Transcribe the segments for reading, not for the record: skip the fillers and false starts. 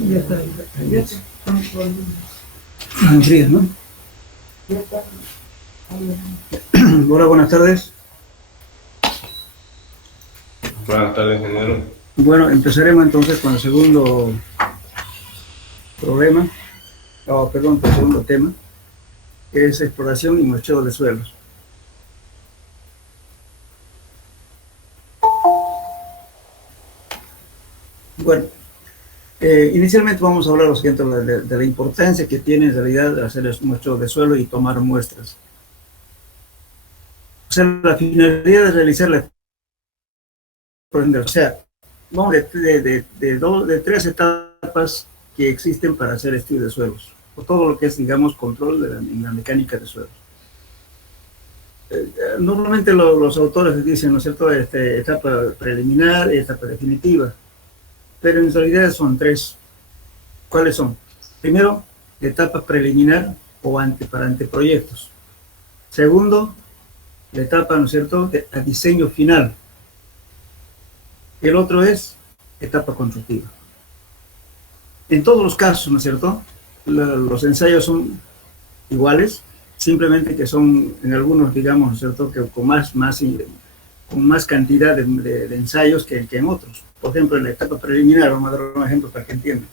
Ya está. Ya está. En frío, ¿no? Hola, buenas tardes. Buenas tardes, ingeniero. Bueno, empezaremos entonces con el segundo problema, perdón, con el segundo tema, que es exploración y muestreo de suelos. Bueno, inicialmente vamos a hablar lo siguiente, de la importancia que tiene en realidad hacer el muestreo de suelo y tomar muestras. O sea, la finalidad de realizar la exploración, o sea, vamos de tres etapas que existen para hacer estudio de suelos, o todo lo que es, digamos, control en la mecánica de suelos. Normalmente los autores dicen, ¿no es cierto?, etapa preliminar y etapa definitiva, pero en realidad son tres. ¿Cuáles son? Primero, etapa preliminar o para anteproyectos. Segundo, la etapa, ¿no es cierto?, a diseño final. El otro es etapa constructiva. En todos los casos, ¿no es cierto?, los ensayos son iguales, simplemente que son en algunos, digamos, ¿no es cierto?, que con más cantidad de ensayos que en otros. Por ejemplo, en la etapa preliminar, vamos a dar un ejemplo para que entiendan.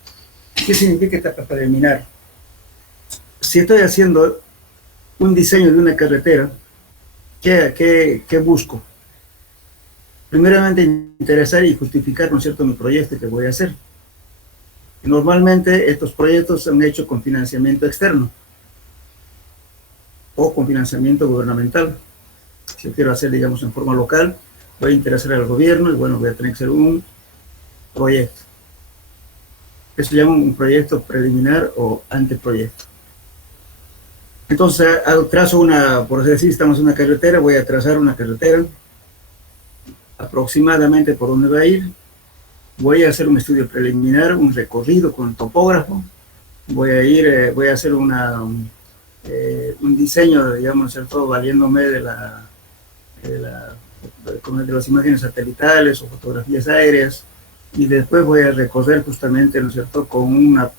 ¿Qué significa etapa preliminar? Si estoy haciendo un diseño de una carretera, ¿qué busco? Primeramente, interesar y justificar, ¿no es cierto?, mi proyecto que voy a hacer. Normalmente, estos proyectos se han hecho con financiamiento externo o con financiamiento gubernamental. Si yo quiero hacer, digamos, en forma local, voy a interesar al gobierno y, bueno, voy a tener que hacer un proyecto. Eso se llama un proyecto preliminar o anteproyecto. Entonces, trazo por decir, estamos en una carretera, voy a trazar una carretera, aproximadamente por dónde va a ir, voy a hacer un estudio preliminar, un recorrido con el topógrafo, voy a hacer un diseño, digamos, ¿cierto?, valiéndome de las imágenes satelitales o fotografías aéreas, y después voy a recorrer justamente, ¿no es cierto?, con una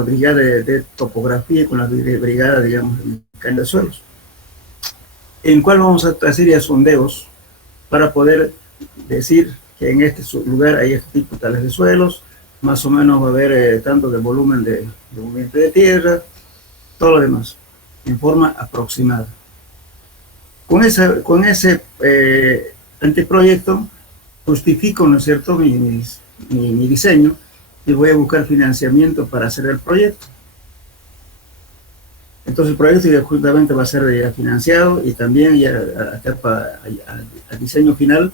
brigada de topografía, con la brigada, digamos, de mecánica de suelos, en cual vamos a hacer ya sondeos para poder decir que en este lugar hay este tipo tales de suelos, más o menos va a haber tanto de volumen de movimiento de tierra, todo lo demás, en forma aproximada. Con ese anteproyecto justifico, ¿no es cierto?, mi diseño, y voy a buscar financiamiento para hacer el proyecto. Entonces el proyecto ya justamente va a ser ya financiado y también ya a diseño final,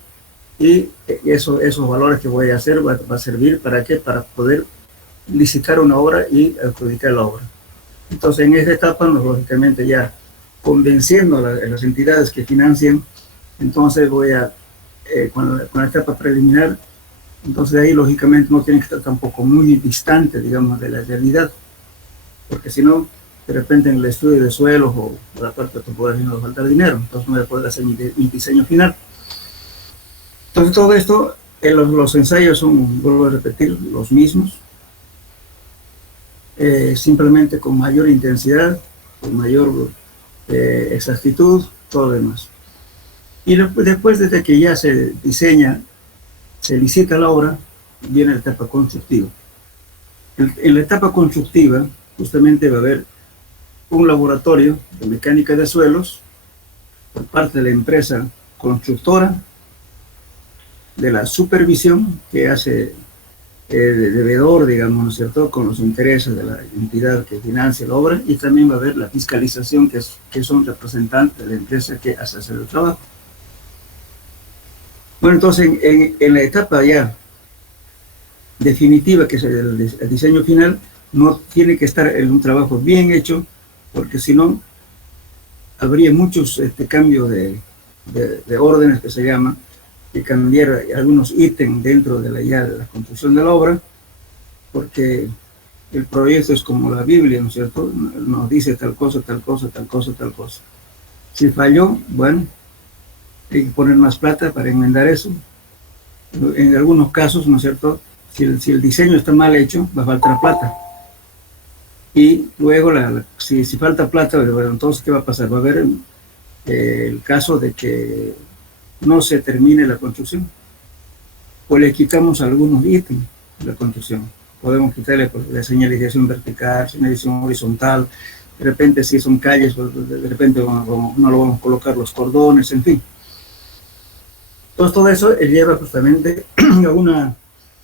y esos valores que voy a hacer va a servir ¿para qué? Para poder licitar una obra y adjudicar la obra. Entonces en esta etapa, lógicamente ya convenciendo a las entidades que financian, entonces voy con la etapa preliminar, entonces ahí lógicamente no tiene que estar tampoco muy distante, digamos, de la realidad, porque si no, de repente en el estudio de suelos o la parte de topografía nos va a faltar dinero, entonces no voy a poder hacer mi diseño final. Entonces todo esto, los ensayos son, vuelvo a repetir, los mismos, simplemente con mayor intensidad, con mayor exactitud, todo lo demás. Y después, desde que ya se diseña, se licita la obra, viene la etapa constructiva. En la etapa constructiva, justamente va a haber un laboratorio de mecánica de suelos por parte de la empresa constructora, de la supervisión que hace de deudor, digamos, ¿no es cierto?, con los intereses de la entidad que financia la obra, y también va a haber la fiscalización, que son representantes de la empresa que hace hacer el trabajo. Bueno, entonces en la etapa ya definitiva, que es el diseño final, no tiene que estar en un trabajo bien hecho, porque si no, habría muchos cambios de órdenes, que se llama, que cambiar algunos ítems dentro de la construcción de la obra, porque el proyecto es como la Biblia, ¿no es cierto?, nos dice tal cosa, tal cosa, tal cosa, tal cosa. Si falló, bueno, hay que poner más plata para enmendar eso. En algunos casos, ¿no es cierto?, Si el diseño está mal hecho, va a faltar plata. Y luego, si falta plata, bueno, entonces, ¿qué va a pasar? Va a haber el caso de que no se termine la construcción, o le quitamos algunos ítems de la construcción. Podemos quitarle la señalización vertical, señalización horizontal, de repente si son calles, de repente no lo vamos a colocar los cordones, en fin. Entonces todo eso lleva justamente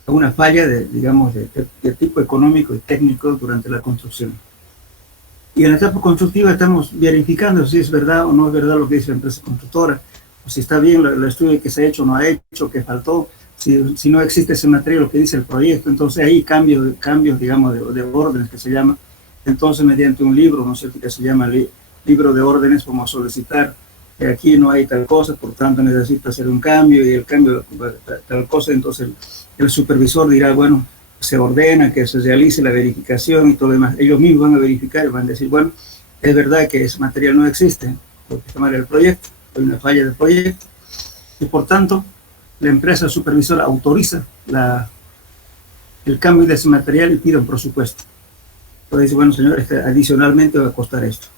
a una falla digamos, de tipo económico y técnico durante la construcción. Y en la etapa constructiva estamos verificando si es verdad o no es verdad lo que dice la empresa constructora, o si está bien el estudio que se ha hecho o no ha hecho, que faltó, si no existe ese material, lo que dice el proyecto. Entonces ahí cambios digamos, de órdenes que se llama. Entonces, mediante un libro, ¿no es cierto?, que se llama libro de órdenes, vamos a solicitar que aquí no hay tal cosa, por tanto necesita hacer un cambio, y el cambio tal cosa. Entonces el supervisor dirá, bueno, se ordena que se realice la verificación y todo lo demás. Ellos mismos van a verificar y van a decir, bueno, es verdad que ese material no existe, porque está mal el proyecto, hay una falla del proyecto, y por tanto la empresa supervisora autoriza el cambio de ese material y pide un presupuesto. Entonces dice, bueno, señores, adicionalmente va a costar esto.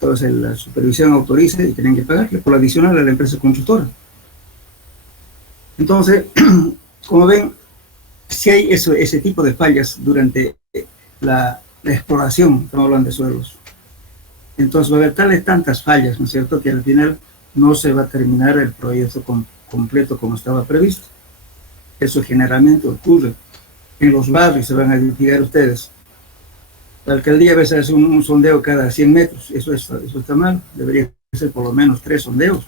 Entonces la supervisión autoriza y tienen que pagarle por la adicional a la empresa constructora. Entonces, como ven, si hay ese tipo de fallas durante la exploración, estamos hablando de suelos, entonces va a haber tantas fallas, ¿no es cierto?, que al final no se va a terminar el proyecto completo como estaba previsto. Eso generalmente ocurre. En los barrios se van a identificar ustedes. La alcaldía a veces hace un sondeo cada 100 metros, eso está mal, debería ser por lo menos 3 sondeos.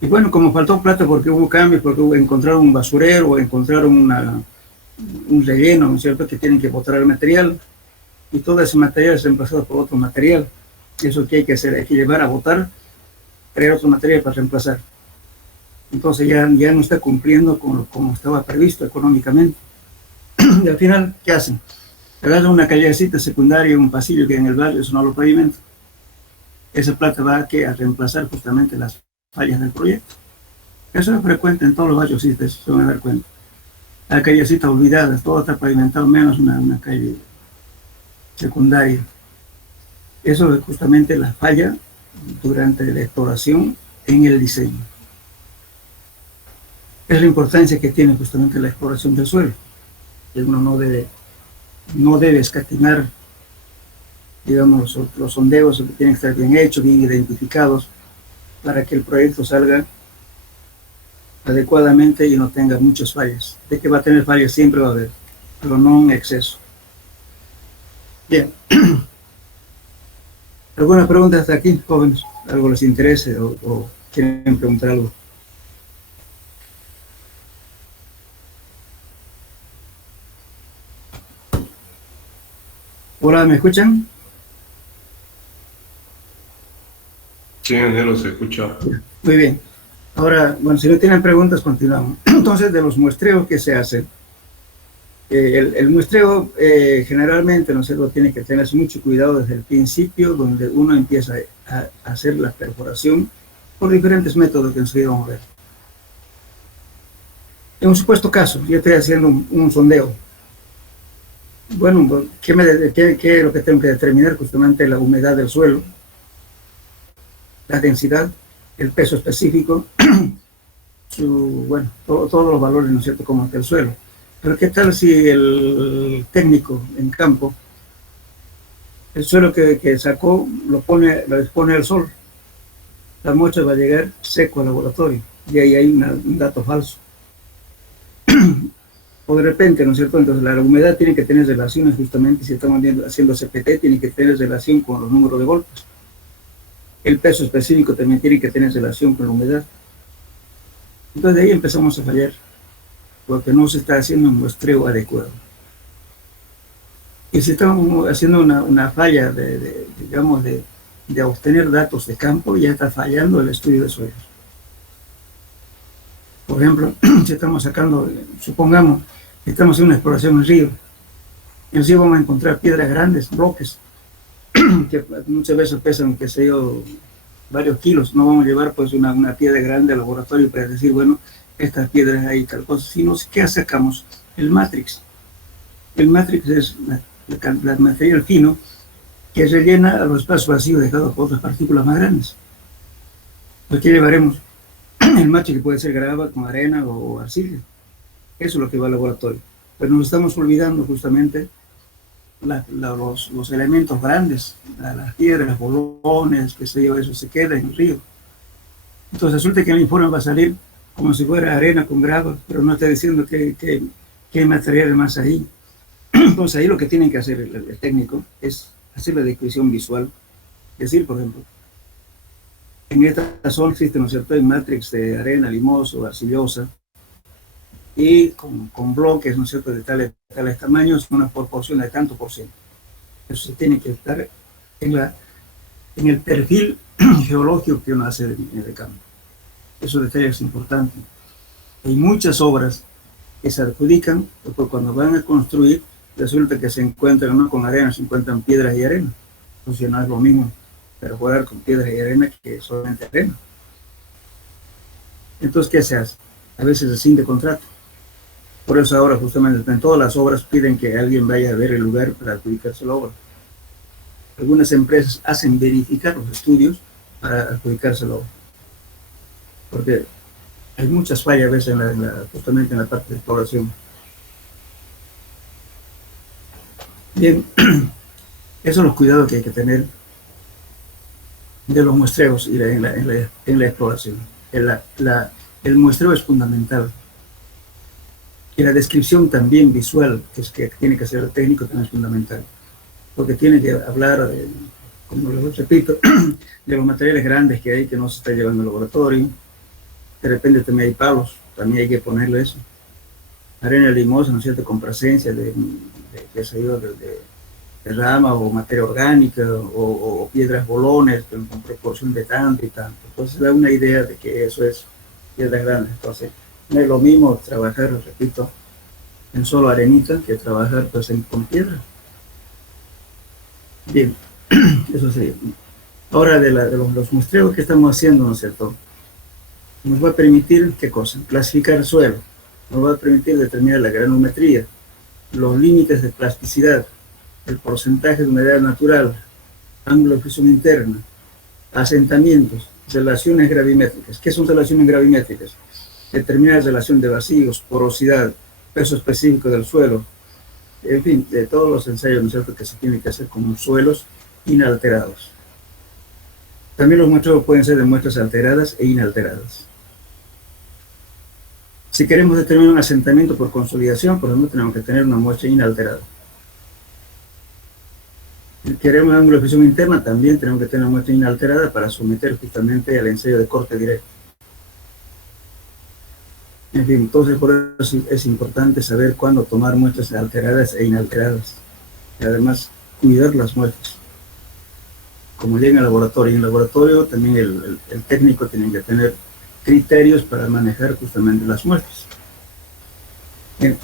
Y bueno, como faltó plata porque hubo cambios, porque encontraron un basurero o encontraron un relleno, ¿no es cierto?, que tienen que botar el material, y todo ese material es reemplazado por otro material. Eso que hay que hacer, hay que llevar a botar, traer otro material para reemplazar. Entonces ya no está cumpliendo con como estaba previsto económicamente. Y al final, ¿qué hacen? Agarran una callecita secundaria, un pasillo que en el barrio, eso no lo pavimenta. Esa plata va a reemplazar justamente las fallas del proyecto. Eso es frecuente en todos los barrios, sí, se van a dar cuenta. La callecita olvidada, todo está pavimentado, menos una calle secundaria. Eso es justamente la falla durante la exploración en el diseño. Es la importancia que tiene justamente la exploración del suelo. Que uno no debe escatimar, digamos, los sondeos que tienen que estar bien hechos, bien identificados, para que el proyecto salga adecuadamente y no tenga muchas fallas. De que va a tener fallas siempre va a haber, pero no en exceso. Bien. ¿Alguna pregunta hasta aquí, jóvenes? ¿Algo les interese o quieren preguntar algo? Hola, ¿me escuchan? Sí, ingeniero, se escucha. Muy bien. Ahora, bueno, si no tienen preguntas, continuamos. Entonces, de los muestreos que se hacen, el muestreo generalmente, ¿no es cierto?, tiene que tener mucho cuidado desde el principio, donde uno empieza a hacer la perforación por diferentes métodos que enseguida vamos a ver. En un supuesto caso, yo estoy haciendo un sondeo. Bueno, ¿qué es lo que tengo que determinar? Justamente la humedad del suelo, la densidad, el peso específico, bueno, todos los valores, ¿no es cierto?, como del suelo. Pero ¿qué tal si el técnico en campo, el suelo que sacó, lo expone al sol? La muestra va a llegar seco al laboratorio, y ahí hay un dato falso. O de repente, ¿no es cierto? Entonces la humedad tiene que tener relaciones, justamente si estamos haciendo CPT, tiene que tener relación con los números de golpes. El peso específico también tiene que tener relación con la humedad. Entonces de ahí empezamos a fallar, porque no se está haciendo un muestreo adecuado. Y si estamos haciendo una falla digamos, de obtener datos de campo, ya está fallando el estudio de suelos. Por ejemplo, si estamos sacando, supongamos que estamos haciendo una exploración en el río, en el río vamos a encontrar piedras grandes, bloques, que muchas veces pesan, varios kilos. No vamos a llevar pues una piedra grande al laboratorio para decir, bueno, estas piedras ahí, tal cosa, sino que sacamos el matrix. El matrix es el material fino que rellena a los espacios vacíos dejados por otras partículas más grandes. Aquí llevaremos el matrix, que puede ser grava con arena o arcilla. Eso es lo que va al laboratorio. Pero nos estamos olvidando justamente los elementos grandes, las piedras, bolones, qué sé yo, eso se queda en el río. Entonces resulta que el informe va a salir como si fuera arena con grava, pero no está diciendo qué material más ahí. Entonces ahí lo que tiene que hacer el técnico es hacer la descripción visual. Es decir, por ejemplo, en esta zona existe, ¿no es cierto?, el matrix de arena limoso, arcillosa, y con bloques, ¿no es cierto?, de tales tamaños, una proporción de tanto por ciento. Eso tiene que estar en el perfil geológico que uno hace en el campo. Esos detalles es importante. Hay muchas obras que se adjudican, después cuando van a construir, resulta que se encuentran no con arena, se encuentran piedras y arena. Entonces no es lo mismo perforar con piedras y arena que solamente arena. Entonces, ¿qué se hace? A veces se cinde contrato. Por eso ahora justamente en todas las obras piden que alguien vaya a ver el lugar para adjudicarse la obra. Algunas empresas hacen verificar los estudios para adjudicarse la obra. Porque hay muchas fallas a veces justamente en la parte de exploración. Bien, esos son los cuidados que hay que tener de los muestreos y en la exploración. El muestreo es fundamental. Y la descripción también visual, que tiene que hacer el técnico, también es fundamental. Porque tiene que hablar, como les repito, de los materiales grandes que hay que no se está llevando al laboratorio. De repente también hay palos, también hay que ponerle eso. Arena limosa, ¿no es cierto?, con presencia de rama o materia orgánica o piedras bolones con proporción de tanto y tanto. Entonces da una idea de que eso es piedras grandes. Entonces no es lo mismo trabajar, repito, en solo arenita que trabajar pues con piedra. Bien, eso sería. Ahora de los muestreos que estamos haciendo, ¿no es cierto?, nos va a permitir, ¿qué cosa? Clasificar el suelo, nos va a permitir determinar la granulometría, los límites de plasticidad, el porcentaje de humedad natural, ángulo de fusión interna, asentamientos, relaciones gravimétricas. ¿Qué son relaciones gravimétricas? Determinar la relación de vacíos, porosidad, peso específico del suelo, en fin, de todos los ensayos, ¿no es cierto?, que se tienen que hacer con suelos inalterados. También los muestreos pueden ser de muestras alteradas e inalteradas. Si queremos determinar un asentamiento por consolidación, por ejemplo, tenemos que tener una muestra inalterada. Si queremos ángulo de fusión interna, también tenemos que tener una muestra inalterada para someter justamente al ensayo de corte directo. En fin, entonces por eso es importante saber cuándo tomar muestras alteradas e inalteradas. Y además, cuidar las muestras. Como llega al laboratorio, y en el laboratorio también el técnico tiene que tener criterios para manejar justamente las muestras. Bien.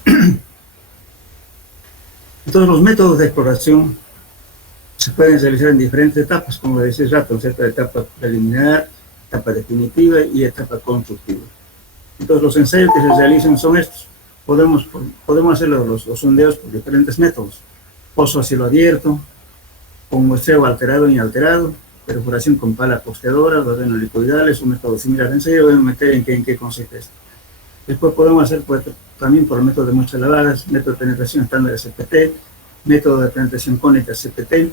Entonces los métodos de exploración se pueden realizar en diferentes etapas, como decía hace rato, ¿cierto? Etapa preliminar, etapa definitiva y etapa constructiva. Entonces los ensayos que se realizan son estos. Podemos hacer los sondeos por diferentes métodos. Pozo a cielo abierto, con muestreo alterado e inalterado, perforación con pala posteadora, los licoidales, un método similar de ensayo. Voy a meter en qué consiste esto. Después podemos hacer también por el método de muestras lavadas, método de penetración estándar CPT, método de penetración cónica CPT,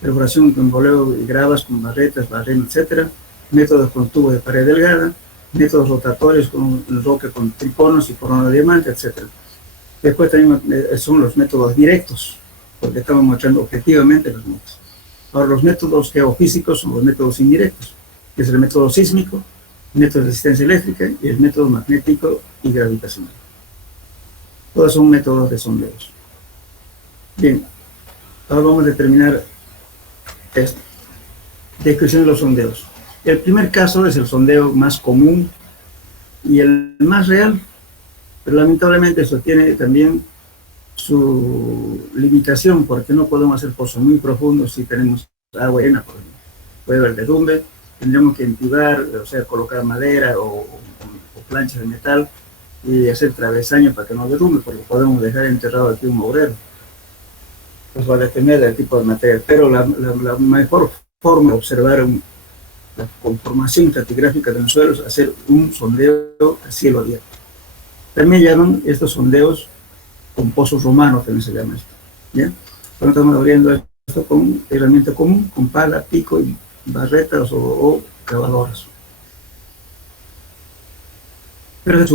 perforación con boleo y gravas con barretas, barreno, etc. Métodos con tubos de pared delgada, métodos rotatorios con roca con triconos y corona de diamante, etc. Después también son los métodos directos, porque estamos mostrando objetivamente los métodos. Ahora, los métodos geofísicos son los métodos indirectos, que es el método sísmico, el método de resistencia eléctrica y el método magnético y gravitacional. Todos son métodos de sondeos. Bien, ahora vamos a determinar esto. Descripción de los sondeos. El primer caso es el sondeo más común y el más real, pero lamentablemente eso tiene también su limitación, porque no podemos hacer pozos muy profundos si tenemos agua llena, por ejemplo. Puede haber derrumbe, tendremos que entubar, o sea, colocar madera o planchas de metal y hacer travesaño para que no derrumbe, porque podemos dejar enterrado aquí un obrero. Pues va a depender del tipo de material, pero la mejor forma de observar la conformación estratigráfica del suelo es hacer un sondeo a cielo abierto. También llaman estos sondeos con pozos romanos, también se llama esto. ¿Ya? Bueno, estamos abriendo esto con herramienta común, con pala, pico y barretas o cavadoras. Pero es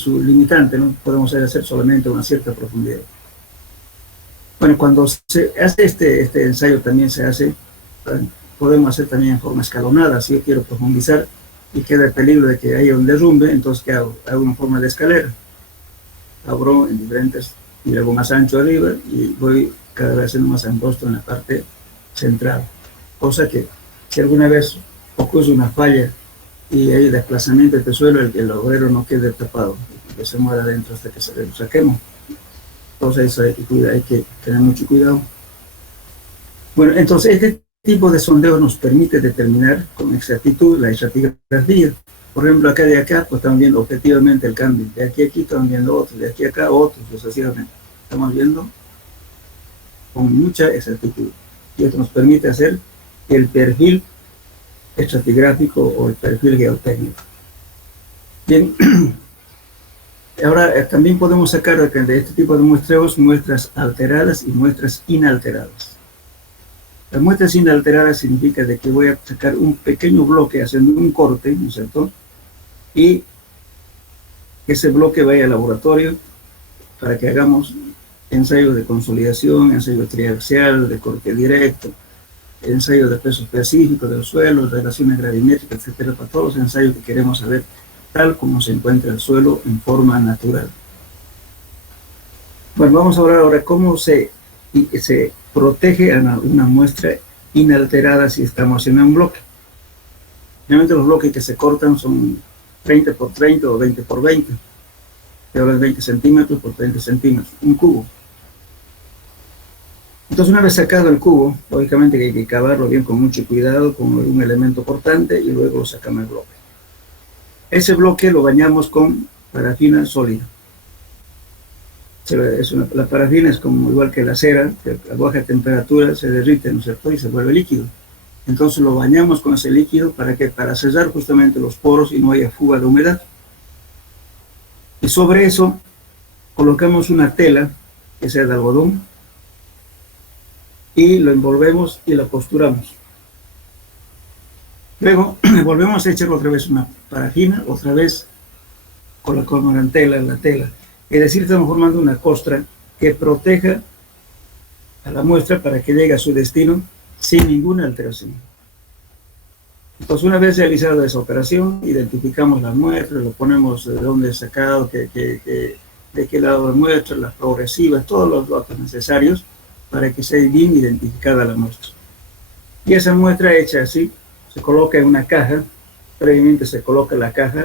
su limitante, no podemos hacer solamente una cierta profundidad. Bueno, cuando se hace este ensayo también se hace, podemos hacer también en forma escalonada. Si yo quiero profundizar y queda el peligro de que haya un derrumbe, entonces ¿qué hago? Hago una forma de escalera. Abro en diferentes, y hago más ancho arriba y voy cada vez haciendo más angosto en la parte central. Cosa que si alguna vez ocurre una falla y hay desplazamiento de este suelo, el obrero no quede tapado, que se muera adentro hasta que lo saquemos. Entonces eso hay que tener mucho cuidado. Bueno, entonces este tipo de sondeo nos permite determinar con exactitud la estratigrafía. Por ejemplo, acá de acá, pues estamos viendo objetivamente el cambio. De aquí a aquí estamos viendo otro, de aquí a acá otro, sucesivamente. Estamos viendo con mucha exactitud. Y esto nos permite hacer el perfil estratigráfico o el perfil geotécnico. Bien, ahora también podemos sacar de este tipo de muestreos muestras alteradas y muestras inalteradas. Las muestras inalteradas significa de que voy a sacar un pequeño bloque haciendo un corte, ¿no es cierto? Y ese bloque vaya al laboratorio para que hagamos ensayos de consolidación, ensayo triaxial, de corte directo, ensayo de peso específico del suelo, relaciones gravimétricas, etcétera, para todos los ensayos que queremos saber tal como se encuentra el suelo en forma natural. Bueno, vamos a hablar ahora cómo se protege a una muestra inalterada si estamos en un bloque. Generalmente los bloques que se cortan son 30 por 30 o 20 por 20. Y ahora es 20 centímetros por 30 centímetros, un cubo. Entonces, una vez sacado el cubo, lógicamente que hay que cavarlo bien con mucho cuidado, con un elemento cortante, y luego sacamos el bloque. Ese bloque lo bañamos con parafina sólida. La parafina es como igual que la cera, que a baja temperatura se derrite, ¿no es cierto? Y se vuelve líquido. Entonces lo bañamos con ese líquido para sellar justamente los poros y no haya fuga de humedad. Y sobre eso colocamos una tela que sea de algodón y lo envolvemos y lo costuramos. Luego volvemos a echar otra vez una parafina, otra vez con la tela. Es decir, estamos formando una costra que proteja a la muestra para que llegue a su destino sin ninguna alteración. Entonces, una vez realizada esa operación, identificamos la muestra, lo ponemos de dónde es sacado, de qué lado la muestra, las progresivas, todos los datos necesarios para que sea bien identificada la muestra. Y esa muestra hecha así, se coloca en una caja, previamente se coloca en la caja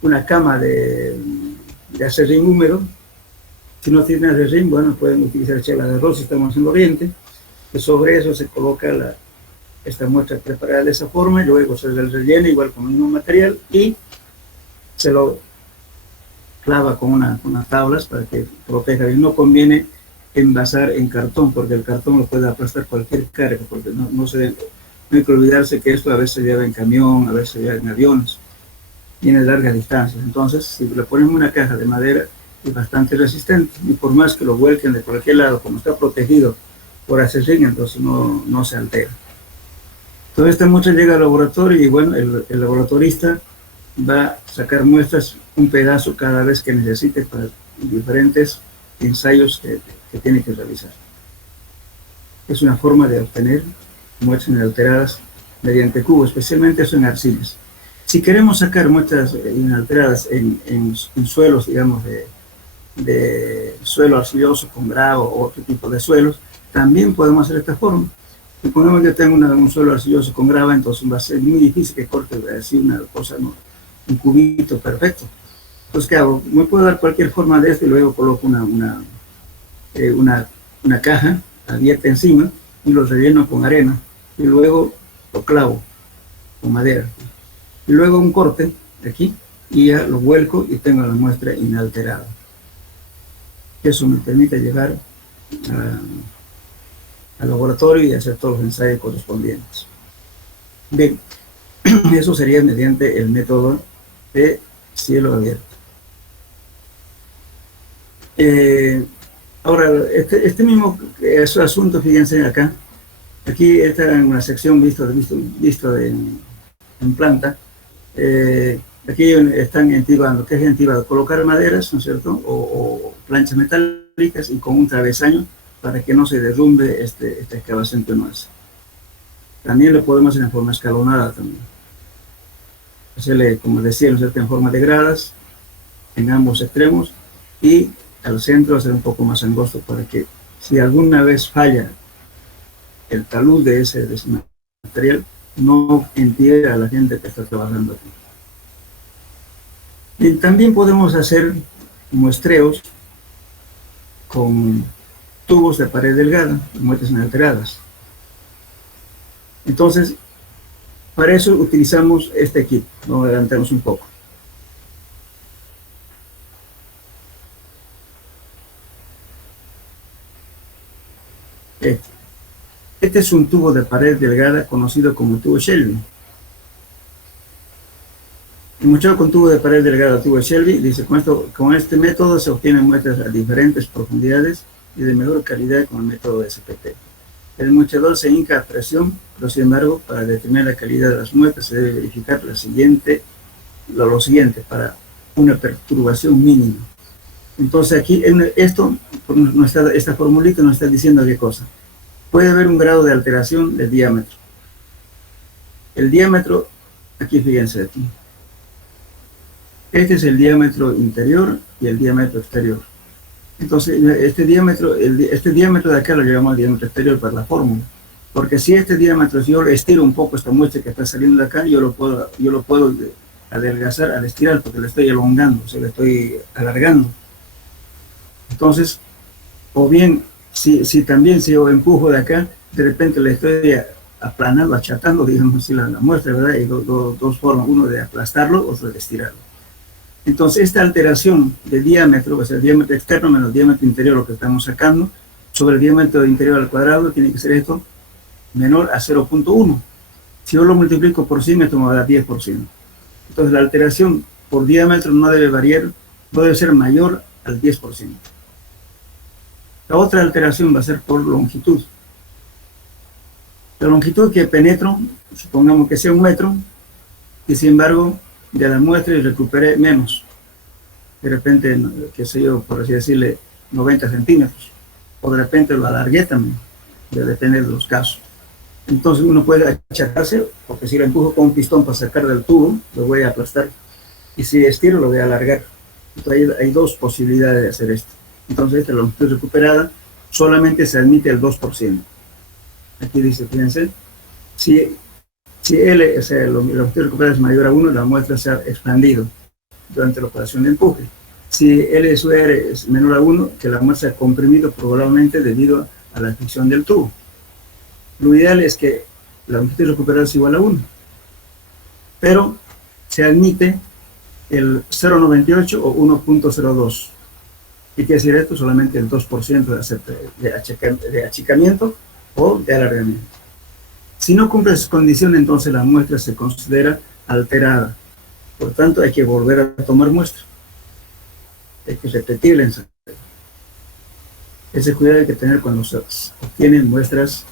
una cama de acerrín húmedo. Si no tienen acerrín, bueno, pueden utilizar chela de arroz si estamos en Oriente. Y sobre eso se coloca esta muestra preparada de esa forma, y luego se le rellena igual con el mismo material y se lo clava con unas tablas para que proteja. Y no conviene envasar en cartón, porque el cartón lo puede aplastar cualquier carga, porque no hay que olvidarse que esto a veces se lleva en camión, a veces se lleva en aviones, tiene largas distancias. Entonces, si le ponemos una caja de madera, es bastante resistente, y por más que lo vuelquen de cualquier lado, como está protegido por acerrín, entonces no se altera. Toda esta muestra llega al laboratorio y bueno, el laboratorista va a sacar muestras, un pedazo cada vez que necesite para diferentes ensayos que tiene que realizar. Es una forma de obtener muestras inalteradas mediante cubo, especialmente eso en arcillas. Si queremos sacar muestras inalteradas en suelos, digamos, de suelo arcilloso con grava o otro tipo de suelos, también podemos hacer esta forma. Supongamos que tengo un suelo arcilloso con grava, entonces va a ser muy difícil que corte así una cosa, ¿no? Un cubito perfecto. Entonces, ¿qué hago? Me puedo dar cualquier forma de esto y luego coloco una caja abierta encima y lo relleno con arena y luego lo clavo con madera. y luego un corte aquí, y ya lo vuelco y tengo la muestra inalterada. Eso me permite llegar al laboratorio y hacer todos los ensayos correspondientes. Bien, eso sería mediante el método de cielo abierto. Ahora, este mismo asunto, fíjense acá, aquí está en una sección visto en planta. Aquí están entibando. ¿Qué es entibado? Colocar maderas, ¿no es cierto? O planchas metálicas y con un travesaño para que no se derrumbe esta excavación que uno hace. También lo podemos hacer en forma escalonada también. Hacerle, como decía, ¿no es cierto?, en forma de gradas en ambos extremos y al centro hacer un poco más angosto para que si alguna vez falla el talud de ese material, no impide a la gente que está trabajando aquí. Y también podemos hacer muestreos con tubos de pared delgada, muestras inalteradas. Entonces, para eso utilizamos este equipo. Vamos a adelantarnos un poco. Este es un tubo de pared delgada conocido como tubo Shelby. El muchacho con tubo de pared delgada, tubo Shelby, dice, con este método se obtienen muestras a diferentes profundidades y de mejor calidad con el método SPT. El mochador se hinca a presión, pero sin embargo, para determinar la calidad de las muestras se debe verificar lo siguiente, para una perturbación mínima. Entonces aquí, esta formulita nos está diciendo qué cosa. Puede haber un grado de alteración del diámetro. El diámetro, aquí fíjense aquí. Este es el diámetro interior y el diámetro exterior. Entonces, este diámetro de acá lo llamamos diámetro exterior para la fórmula. Porque si este diámetro, si yo le estiro un poco esta muestra que está saliendo de acá, yo lo puedo adelgazar al estirar porque le estoy elongando, o sea, le estoy alargando. Entonces, o bien, si yo empujo de acá, de repente le estoy aplanando, achatando, digamos así, la muestra, ¿verdad? Hay dos formas, uno de aplastarlo, otro de estirarlo. Entonces, esta alteración de diámetro, o sea, el diámetro externo menos el diámetro interior, lo que estamos sacando, sobre el diámetro interior al cuadrado, tiene que ser esto menor a 0.1. Si yo lo multiplico por 100, esto me va a dar 10%. Entonces, la alteración por diámetro no debe variar, no debe ser mayor al 10%. La otra alteración va a ser por longitud. La longitud que penetro, supongamos que sea 1 metro, y sin embargo, de la muestra y recuperé menos. De repente, qué sé yo, por así decirle, 90 centímetros. O de repente lo alargué también, depende de los casos. Entonces uno puede achacarse, porque si lo empujo con un pistón para sacar del tubo, lo voy a aplastar. Y si estiro, lo voy a alargar. Entonces hay dos posibilidades de hacer esto. Entonces esta longitud recuperada solamente se admite el 2%. Aquí dice, fíjense, si L, o sea, la longitud recuperada es mayor a 1, la muestra se ha expandido durante la operación de empuje. Si L sub R es menor a 1, que la muestra se ha comprimido probablemente debido a la fricción del tubo. Lo ideal es que la longitud recuperada es igual a 1, pero se admite el 0.98 o 1.02. ¿Qué quiere decir esto? Solamente el 2% de achicamiento o de alargamiento. Si no cumple esas condiciones, entonces la muestra se considera alterada. Por tanto, hay que volver a tomar muestra. Hay que repetir el ensayo. Ese cuidado hay que tener cuando se obtienen muestras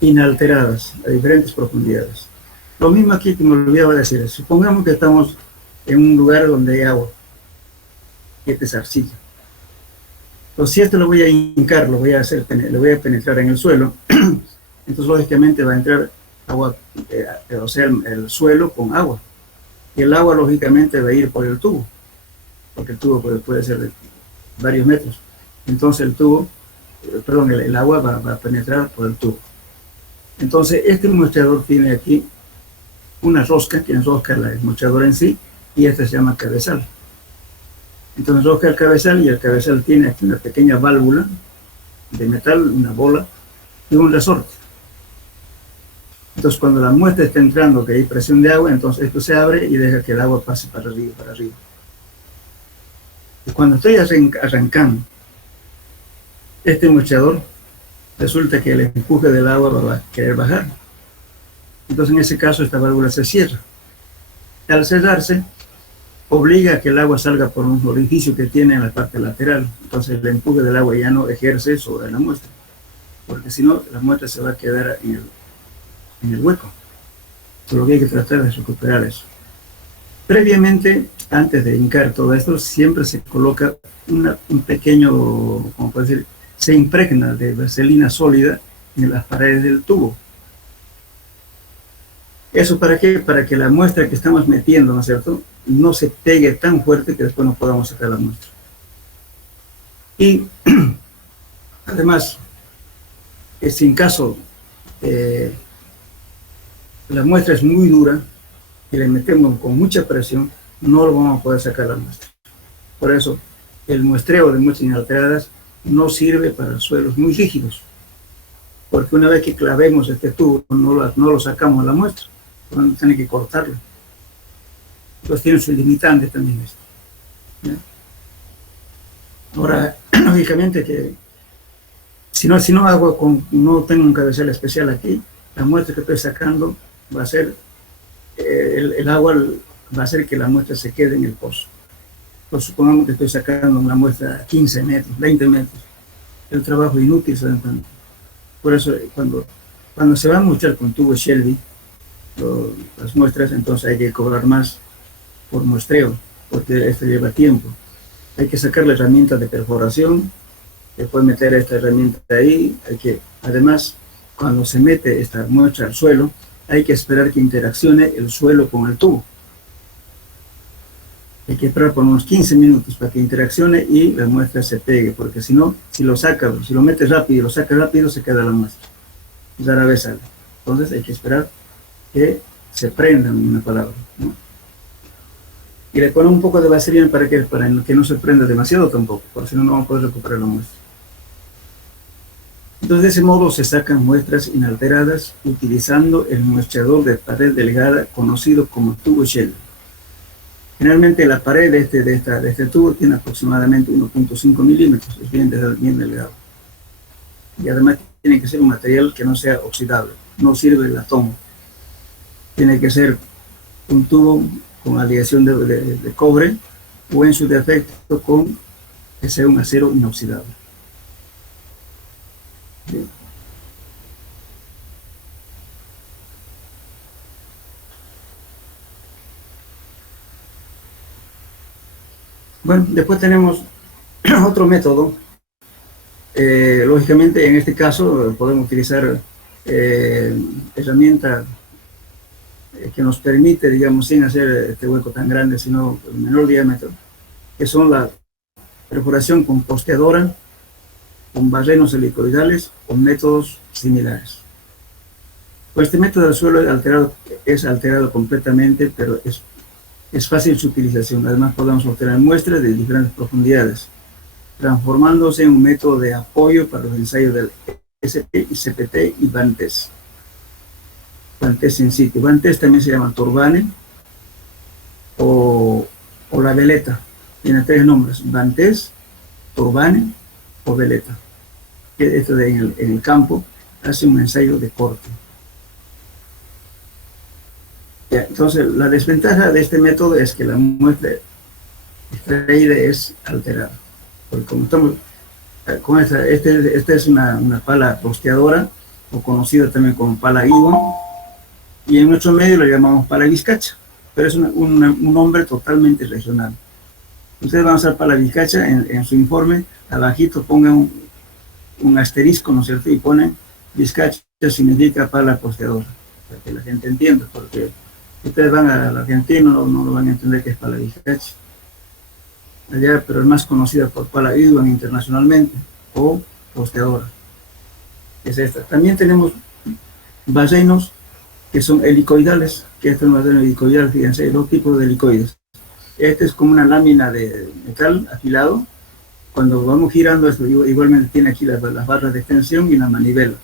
inalteradas a diferentes profundidades. Lo mismo aquí que me olvidaba decir. Supongamos que estamos en un lugar donde hay agua. Y este es arcilla. Entonces, si esto lo voy a hincar, lo voy a penetrar en el suelo, entonces lógicamente va a entrar agua, o sea, el suelo con agua. Y el agua lógicamente va a ir por el tubo, porque el tubo puede ser de varios metros. Entonces el agua va a penetrar por el tubo. Entonces este mostrador tiene aquí una rosca que enrosca el mostrador en sí, y esta se llama cabezal. Entonces rosca el cabezal, y el cabezal tiene aquí una pequeña válvula de metal, una bola y un resorte. Entonces Entonces, cuando la muestra está entrando, que hay presión de agua, entonces esto se abre y deja que el agua pase para arriba, para arriba. Y cuando estoy arrancando este muestreador, resulta que el empuje del agua va a querer bajar. Entonces, en ese caso, esta válvula se cierra. Al cerrarse, obliga a que el agua salga por un orificio que tiene en la parte lateral. Entonces, el empuje del agua ya no ejerce sobre la muestra, porque si no, la muestra se va a quedar en el hueco. Por lo que hay que tratar de recuperar eso. Previamente, antes de hincar todo esto, siempre se coloca un pequeño, como puede decir, se impregna de vaselina sólida en las paredes del tubo. ¿Eso para qué? Para que la muestra que estamos metiendo, ¿no es cierto?, no se pegue tan fuerte que después no podamos sacar la muestra. Y además, si en caso la muestra es muy dura y le metemos con mucha presión, no lo vamos a poder sacar la muestra. Por eso, el muestreo de muestras inalteradas no sirve para suelos muy rígidos, porque una vez que clavemos este tubo, no lo sacamos de la muestra, vamos a tener que cortarlo. Entonces tiene sus limitantes también esto, ¿ya? Ahora, lógicamente que si no no tengo un cabezal especial aquí, la muestra que estoy sacando va a ser, el agua va a hacer que la muestra se quede en el pozo. Pues supongamos que estoy sacando una muestra a 15 metros, 20 metros. El trabajo inútil, ¿saben? Por eso, cuando se va a mostrar con tubo Shelby, las muestras, entonces hay que cobrar más por muestreo, porque esto lleva tiempo. Hay que sacar la herramienta de perforación, después meter esta herramienta ahí. Además, cuando se mete esta muestra al suelo, hay que esperar que interaccione el suelo con el tubo. Hay que esperar por unos 15 minutos para que interaccione y la muestra se pegue, porque si no, si lo metes rápido y lo sacas rápido, se queda la muestra. Y rara vez sale. Entonces hay que esperar que se prenda, en una palabra, ¿no? Y le ponen un poco de vaselina para que no se prenda demasiado tampoco, porque si no, no vamos a poder recuperar la muestra. Entonces, de ese modo se sacan muestras inalteradas utilizando el muestreador de pared delgada conocido como tubo Shelby. Generalmente la pared de este tubo tiene aproximadamente 1.5 milímetros, es bien delgado. Y además tiene que ser un material que no sea oxidable, no sirve el latón. Tiene que ser un tubo con aleación de cobre o en su defecto que sea un acero inoxidable. Bien. Bueno, después tenemos otro método. Lógicamente, en este caso podemos utilizar herramienta que nos permite, digamos, sin hacer este hueco tan grande, sino el menor diámetro, que son la perforación con posteadora, con barrenos helicoidales o métodos similares. Pues este método del suelo es alterado completamente, pero es fácil su utilización. Además, podemos obtener muestras de diferentes profundidades, transformándose en un método de apoyo para los ensayos del SP y CPT y Vantes. Vantes in situ. Vantes también se llama Torbane o la veleta. Tiene tres nombres: Vantes, Torbane o veleta. Esto en el campo hace un ensayo de corte. Ya, entonces, la desventaja de este método es que la muestra extraída es alterada. Porque como estamos con esta es una pala posteadora, o conocida también como pala Iwan, y en nuestro medio lo llamamos pala vizcacha, pero es un nombre totalmente regional. Ustedes van a usar pala vizcacha, en su informe, abajito pongan un asterisco, ¿no es cierto? Y ponen vizcacha significa pala posteadora, para que la gente entienda, porque ustedes van al argentino, no lo van a entender que es pala vizcacha. Allá, pero es más conocida por pala Iwan internacionalmente, o posteadora. Es esta. También tenemos barrenos que son helicoidales, que este es un barreno helicoidal. Fíjense, hay dos tipos de helicoides. Este es como una lámina de metal afilado. Cuando vamos girando esto, igualmente tiene aquí las barras de extensión y la manivela.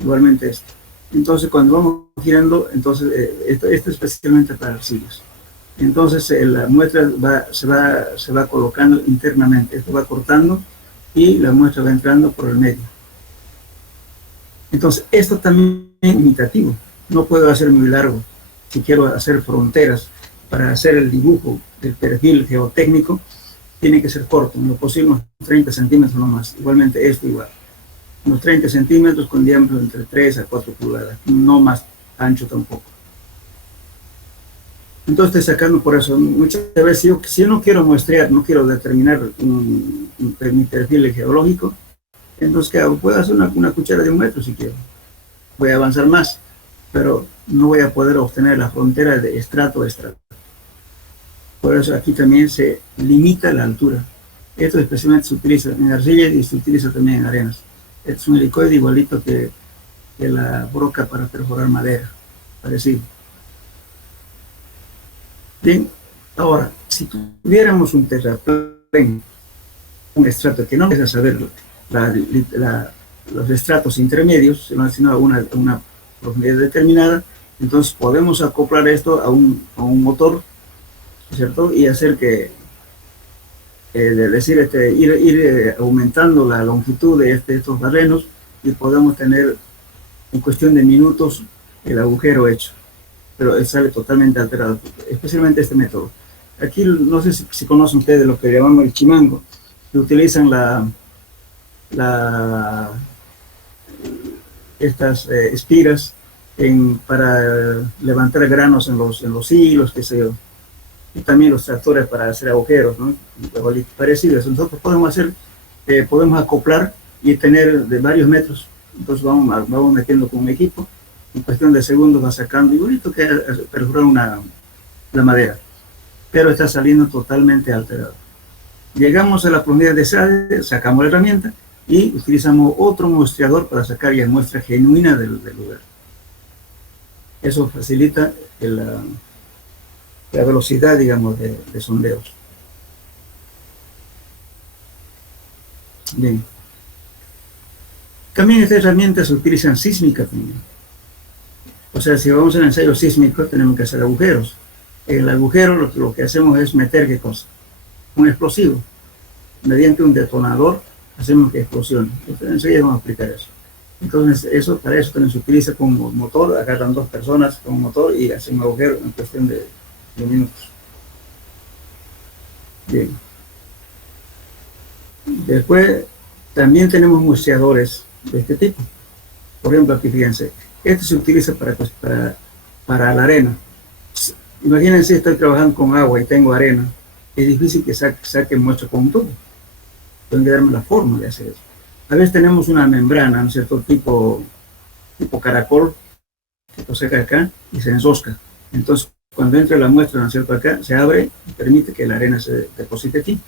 Igualmente esto. Entonces, cuando vamos girando, entonces, esto es especialmente para arcillas. Entonces, la muestra se va colocando internamente, esto va cortando y la muestra va entrando por el medio. Entonces, esto también es imitativo. No puedo hacer muy largo. Si quiero hacer fronteras para hacer el dibujo del perfil geotécnico, tiene que ser corto, en lo posible unos 30 centímetros no más. Igualmente esto igual. Unos 30 centímetros con diámetro entre 3 a 4 pulgadas, no más ancho tampoco. Entonces estoy sacando por eso. Muchas veces si yo no quiero muestrear, no quiero determinar mi perfil geológico, entonces ¿qué hago? Puedo hacer una cuchara de 1 metro si quiero. Voy a avanzar más, pero no voy a poder obtener la frontera de estrato a estrato. Por eso aquí también se limita la altura. Esto especialmente se utiliza en arcilla y se utiliza también en arenas. Este es un helicoide igualito que la broca para perforar madera, parecido. Bien, ahora, si tuviéramos un terraplén, un estrato que no deja saber los estratos intermedios, sino una profundidad determinada, entonces podemos acoplar esto a un motor, ¿cierto? Y hacer que, decir, ir aumentando la longitud de estos barrenos y podemos tener en cuestión de minutos el agujero hecho, pero sale totalmente alterado, especialmente este método. Aquí no sé si conocen ustedes lo que llamamos el chimango, que utilizan la, estas espiras para levantar granos en los hilos, qué sé yo, y también los tractores para hacer agujeros, ¿no? Parecidos. Nosotros podemos acoplar y tener de varios metros, entonces vamos metiendo con un equipo, en cuestión de segundos va sacando, y bonito que perforar la madera, pero está saliendo totalmente alterado. Llegamos a la profundidad de sal, sacamos la herramienta y utilizamos otro muestreador para sacar ya muestra genuina del lugar. Eso facilita la velocidad, digamos, de sondeos. Bien. También estas herramientas se utilizan sísmica también. O sea, si vamos a un ensayo sísmico, tenemos que hacer agujeros. El agujero lo que hacemos es meter, ¿qué cosa? Un explosivo. Mediante un detonador hacemos que explosione. Enseguida vamos a explicar eso. Entonces, para eso también se utiliza como motor, agarran 2 personas con un motor y hacen un agujero en cuestión de minutos. Bien. Después, también tenemos muestreadores de este tipo. Por ejemplo, aquí fíjense, este se utiliza para la arena. Imagínense, estoy trabajando con agua y tengo arena. Es difícil que saque muestra con un tubo. Tengo que darme la forma de hacer eso. A veces tenemos una membrana, ¿no es cierto? Tipo caracol, que se saca acá y se ensosca. Entonces, cuando entra la muestra, ¿no es cierto? Acá se abre y permite que la arena se deposite aquí.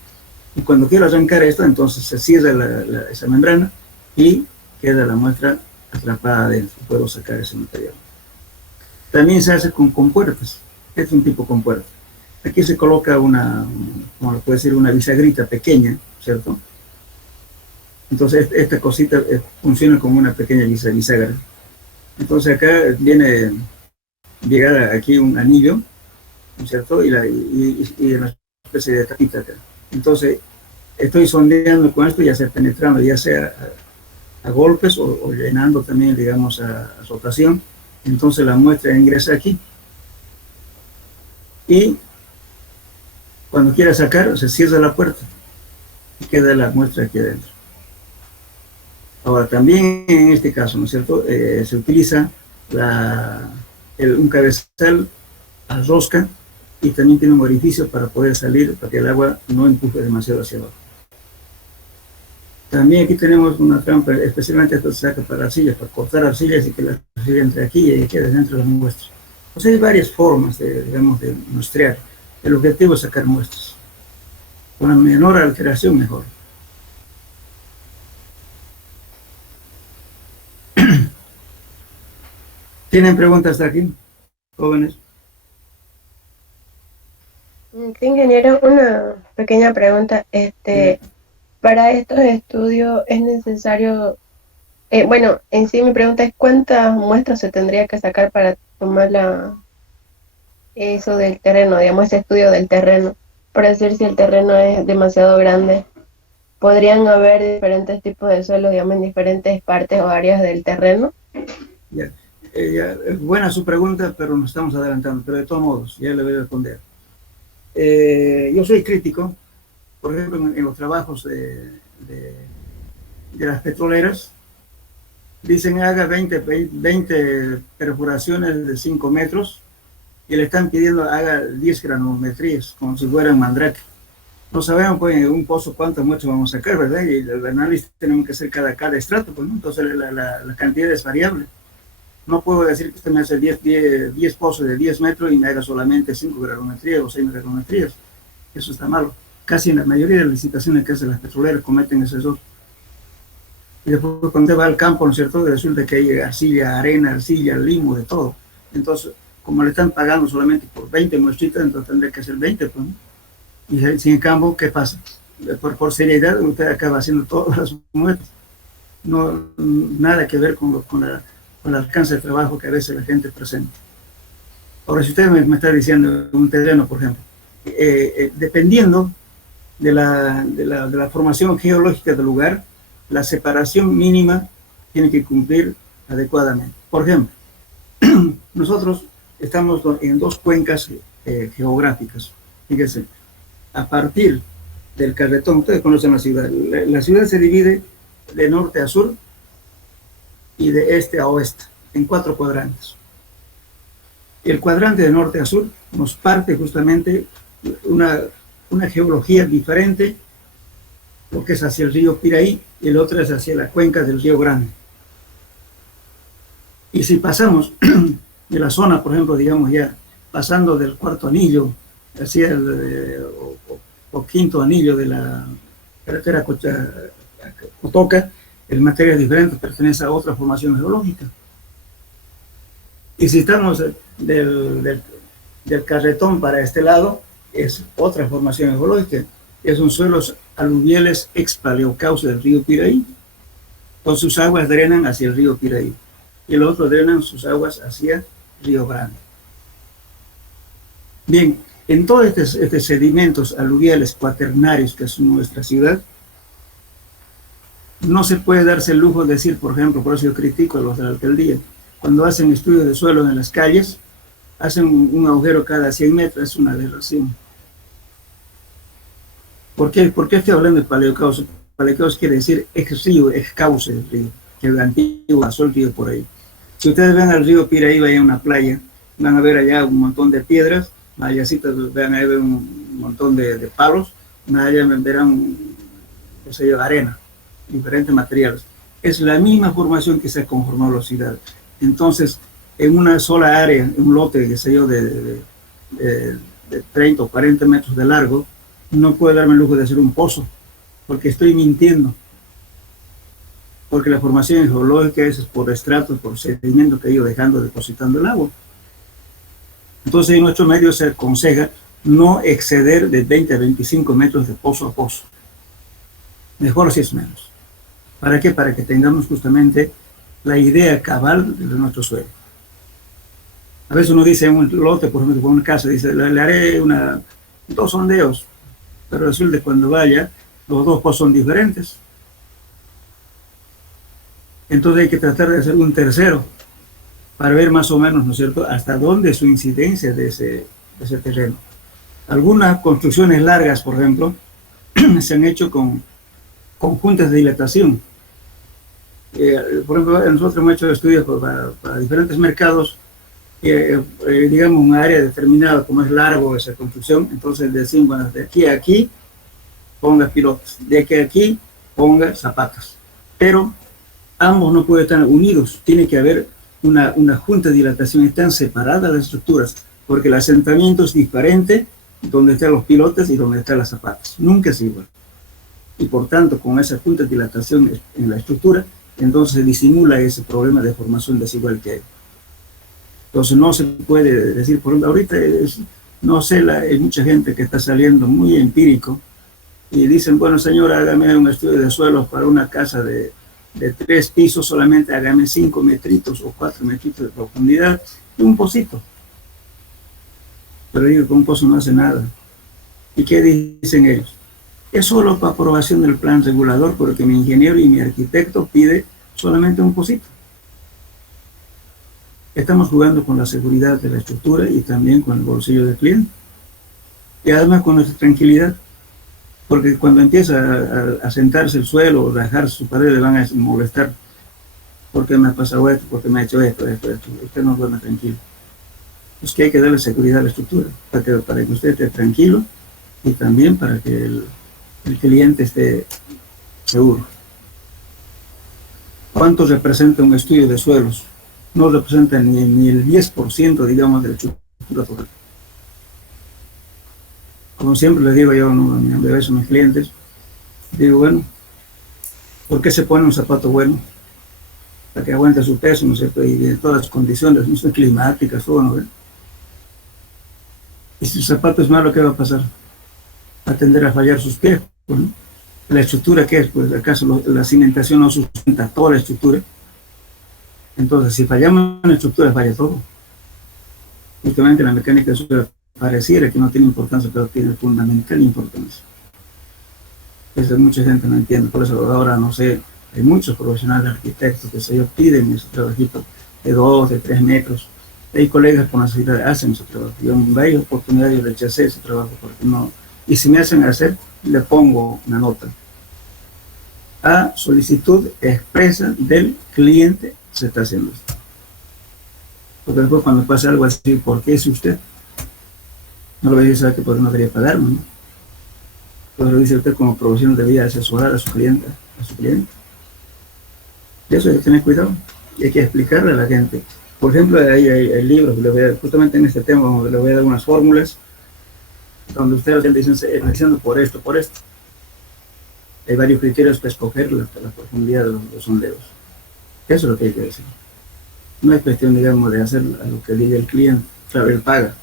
Y cuando quiero arrancar esto, entonces se cierra esa membrana y queda la muestra atrapada adentro. Puedo sacar ese material. También se hace con compuertas. Este es un tipo de compuerta. Aquí se coloca como lo puede decir, una bisagrita pequeña, ¿cierto? Entonces esta cosita funciona como una pequeña bisagra. Entonces acá llega aquí un anillo, ¿cierto? Y una especie de tapita acá. Entonces estoy sondeando con esto, ya sea penetrando, ya sea a golpes o llenando también, digamos, a rotación. Entonces la muestra ingresa aquí y cuando quiera sacar se cierra la puerta y queda la muestra aquí adentro. Ahora también en este caso, ¿no es cierto? Se utiliza un cabezal a rosca y también tiene un orificio para poder salir, para que el agua no empuje demasiado hacia abajo. También aquí tenemos una trampa, especialmente esto se saca para arcillas, para cortar arcillas y que la arcilla entre aquí y quede dentro de las muestras. O sea, hay varias formas, digamos, de muestrear. El objetivo es sacar muestras. Con la menor alteración, mejor. ¿Tienen preguntas hasta aquí, jóvenes? Sí, ingeniero, una pequeña pregunta. Para estos estudios es necesario Bueno, en sí mi pregunta es ¿cuántas muestras se tendría que sacar para tomar eso del terreno, digamos, ese estudio del terreno, para decir si el terreno es demasiado grande? ¿Podrían haber diferentes tipos de suelo, digamos, en diferentes partes o áreas del terreno? Ya, es buena su pregunta, pero nos estamos adelantando, pero de todos modos, ya le voy a responder. Yo soy crítico, por ejemplo, en los trabajos de las petroleras, dicen haga 20 perforaciones de 5 metros y le están pidiendo haga 10 granometrías, como si fueran mandrake. No sabemos, pues, en un pozo cuántas muestras vamos a sacar, ¿verdad? Y el análisis tenemos que hacer cada estrato, pues, ¿no? Entonces la cantidad es variable. No puedo decir que usted me hace 10 pozos de 10 metros y me haga solamente 5 granometrías o 6 granometrías. Eso está malo. Casi en la mayoría de las licitaciones que hacen las petroleras cometen ese error. Y después cuando usted va al campo, ¿no es cierto? Resulta que hay arcilla, arena, arcilla, limo, de todo. Entonces, como le están pagando solamente por 20 muestritas, entonces tendría que hacer 20, pues, ¿no? Y sin campo, ¿qué pasa? Por seriedad, usted acaba haciendo todas las muestras. No, nada que ver con el alcance de trabajo que a veces la gente presenta. Ahora, si usted me está diciendo un terreno, por ejemplo, dependiendo de la formación geológica del lugar, la separación mínima tiene que cumplir adecuadamente. Por ejemplo, nosotros estamos en dos cuencas geográficas. Fíjense, a partir del Carretón, ustedes conocen la ciudad. La ciudad se divide de norte a sur y de este a oeste, en 4 cuadrantes. El cuadrante de norte a sur nos parte justamente una geología diferente, lo que es hacia el río Piraí y el otro es hacia la cuenca del río Grande. Y si pasamos de la zona, por ejemplo, digamos ya, pasando del cuarto anillo hacia o quinto anillo de la carretera Cotoca, el material es diferente, pertenece a otra formación geológica. Y si estamos del Carretón para este lado, es otra formación geológica. Son suelos aluviales ex-paleocauce del río Piraí. Con sus aguas drenan hacia el río Piraí. Y el otro drenan sus aguas hacia Río Grande. Bien, en todos estos sedimentos aluviales cuaternarios que es nuestra ciudad, no se puede darse el lujo de decir, por ejemplo, por eso yo critico a los de la alcaldía, cuando hacen estudios de suelo en las calles, hacen un agujero cada 100 metros, es una aberración. ¿Por qué estoy hablando de paleocauce? Paleocauce quiere decir ex río, ex cauce del río, que el antiguo pasó el río por ahí. Si ustedes ven al río Piraí, vayan a una playa, van a ver allá un montón de piedras, allá van a ver un montón de palos, allá verán, qué sé yo, arena, diferentes materiales. Es la misma formación que se conformó la ciudad. Entonces, en una sola área, en un lote, qué sé yo, de 30 o 40 metros de largo, no puedo darme el lujo de hacer un pozo, porque estoy mintiendo. Porque la formación geológica es por estratos, por sedimentos que ha ido dejando, depositando el agua. Entonces, en nuestro medio se aconseja no exceder de 20 a 25 metros de pozo a pozo. Mejor si es menos. ¿Para qué? Para que tengamos justamente la idea cabal de nuestro suelo. A veces uno dice en un lote, por ejemplo, por una casa, dice, le haré 2 sondeos, pero resulta que cuando vaya, los 2 pozos son diferentes. Entonces hay que tratar de hacer un tercero para ver más o menos, ¿no es cierto?, hasta dónde es su incidencia de ese terreno. Algunas construcciones largas, por ejemplo, se han hecho con juntas de dilatación. Por ejemplo, nosotros hemos hecho estudios para diferentes mercados, digamos, un área determinada, como es largo esa construcción, entonces decimos, bueno, de aquí a aquí ponga pilotes, de aquí a aquí ponga zapatas, pero ambos no pueden estar unidos, tiene que haber una junta de dilatación, están separadas las estructuras, porque el asentamiento es diferente donde están los pilotes y donde están las zapatas, nunca es igual. Y por tanto, con esa junta de dilatación en la estructura, entonces se disimula ese problema de formación desigual que hay. Entonces no se puede decir, por ejemplo, ahorita no sé, hay mucha gente que está saliendo muy empírico y dicen, bueno señor, hágame un estudio de suelos para una casa de de 3 pisos, solamente hágame 5 metritos o 4 metritos de profundidad y un pocito. Pero digo que un pozo no hace nada. ¿Y qué dicen ellos? Es solo para aprobación del plan regulador, porque mi ingeniero y mi arquitecto pide solamente un pocito. Estamos jugando con la seguridad de la estructura y también con el bolsillo del cliente. Y además con nuestra tranquilidad, porque cuando empieza a sentarse el suelo o rajarse su pared le van a molestar. ¿Por qué me ha pasado esto? ¿Por qué me ha hecho esto? Usted no duerme tranquilo. Es que hay que darle seguridad a la estructura, para que usted esté tranquilo y también para que el cliente esté seguro. ¿Cuánto representa un estudio de suelos? No representa ni el 10%, digamos, de la estructura total. Como siempre les digo yo, ¿no?, a veces a mis clientes, digo, bueno, ¿por qué se pone un zapato bueno? Para que aguante su peso, ¿no es cierto? Y de todas las condiciones, ¿no?, climáticas, todo, ¿no? Y si su zapato es malo, ¿qué va a pasar? Va a tender a fallar sus pies, ¿no? La estructura, ¿qué es? Pues acaso la cimentación no sustenta toda la estructura. Entonces, si fallamos en la estructura, falla todo. Justamente la mecánica de suelo pareciera que no tiene importancia, pero tiene fundamental importancia. Eso mucha gente no entiende, por eso ahora, no sé, hay muchos profesionales arquitectos que se piden ese trabajito de 2, de 3 metros. Hay colegas con necesidad hacen ese trabajo. Yo en varias oportunidades rechacé ese trabajo porque no. Y si me hacen hacer, le pongo una nota. A solicitud expresa del cliente se está haciendo esto. Porque después cuando pasa algo así, ¿por qué es usted? No lo voy a decir, ¿sabe que porque no quería pagarme, no? Pues lo dice usted como profesional, debía asesorar a su cliente, Y eso hay que tener cuidado. Y hay que explicarle a la gente. Por ejemplo, hay libros, justamente en este tema, le voy a dar unas fórmulas donde ustedes dicen, empezando por esto, por esto. Hay varios criterios para escoger la profundidad de los sondeos. Eso es lo que hay que decir. No es cuestión, digamos, de hacer a lo que diga el cliente. Claro, él paga.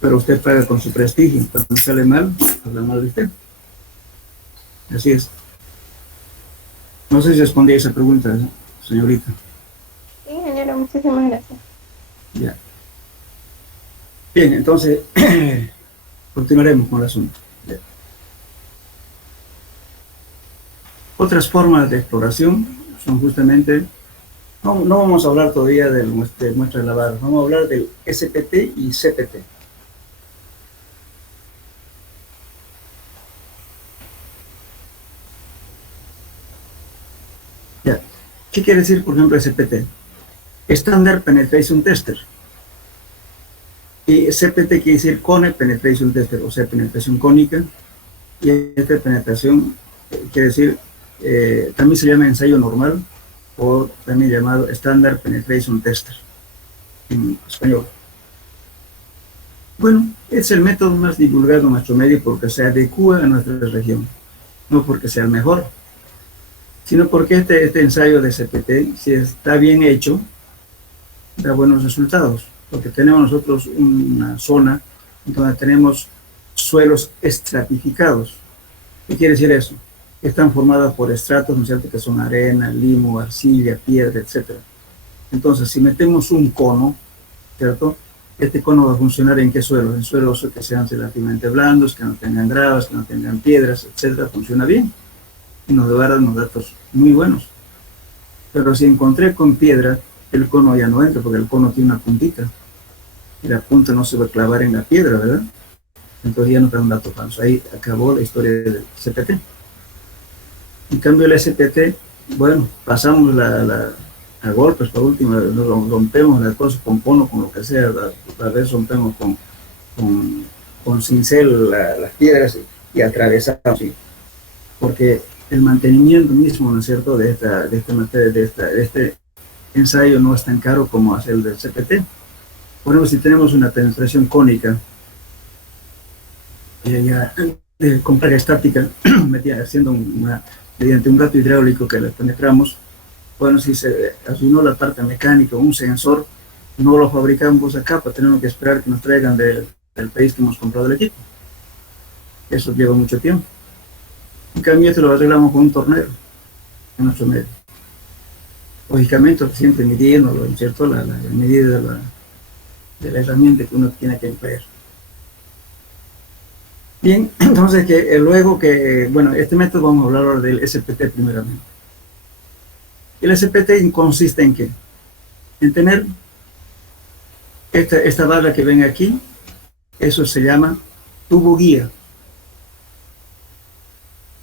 Pero usted paga con su prestigio. Cuando sale mal, habla mal de usted. Así es. No sé si respondí a esa pregunta, señorita. Sí, ingeniero, muchísimas gracias. Ya. Bien, entonces, continuaremos con el asunto. Ya. Otras formas de exploración son justamente, no vamos a hablar todavía de muestras lavadas, vamos a hablar del SPT y CPT. Ya. ¿Qué quiere decir, por ejemplo, SPT? Standard Penetration Tester. Y CPT quiere decir Cone Penetration Tester, o sea, penetración cónica. Y esta penetración quiere decir, también se llama ensayo normal, o también llamado Standard Penetration Tester, en español. Bueno, es el método más divulgado en nuestro medio porque se adecua a nuestra región, no porque sea el mejor, sino porque este ensayo de CPT, si está bien hecho, da buenos resultados, porque tenemos nosotros una zona donde tenemos suelos estratificados. ¿Qué quiere decir eso? Están formadas por estratos, ¿no es cierto?, que son arena, limo, arcilla, piedra, etc. Entonces, si metemos un cono, ¿cierto?, este cono va a funcionar ¿en qué suelos? En suelos que sean relativamente blandos, que no tengan gravas, que no tengan piedras, etc. Funciona bien y nos va a dar unos datos muy buenos. Pero si encontré con piedra, el cono ya no entra porque el cono tiene una puntita y la punta no se va a clavar en la piedra, ¿verdad? Entonces ya no da un dato falso. Ahí acabó la historia del CPT. En cambio el SPT, bueno, pasamos a golpes, por último, rompemos las cosas con cono, con lo que sea, a veces rompemos con cincel las piedras y atravesamos, ¿sí? Porque el mantenimiento mismo, ¿no es cierto?, de este ensayo no es tan caro como hacer el del CPT. Por ejemplo, si tenemos una penetración cónica, con carga estática, mediante un gato hidráulico que le penetramos, bueno, si se afinó la parte mecánica, un sensor, no lo fabricamos acá, pues tenemos que esperar que nos traigan del país que hemos comprado el equipo. Eso lleva mucho tiempo. En cambio, esto lo arreglamos con un tornero. en nuestro medio. Lógicamente, siempre midiéndolo, ¿cierto? La medida de la herramienta que uno tiene que emplear. Bien, entonces luego bueno, este método vamos a hablar ahora del SPT primeramente. El SPT consiste en qué? En tener esta barra que ven aquí, eso se llama tubo guía.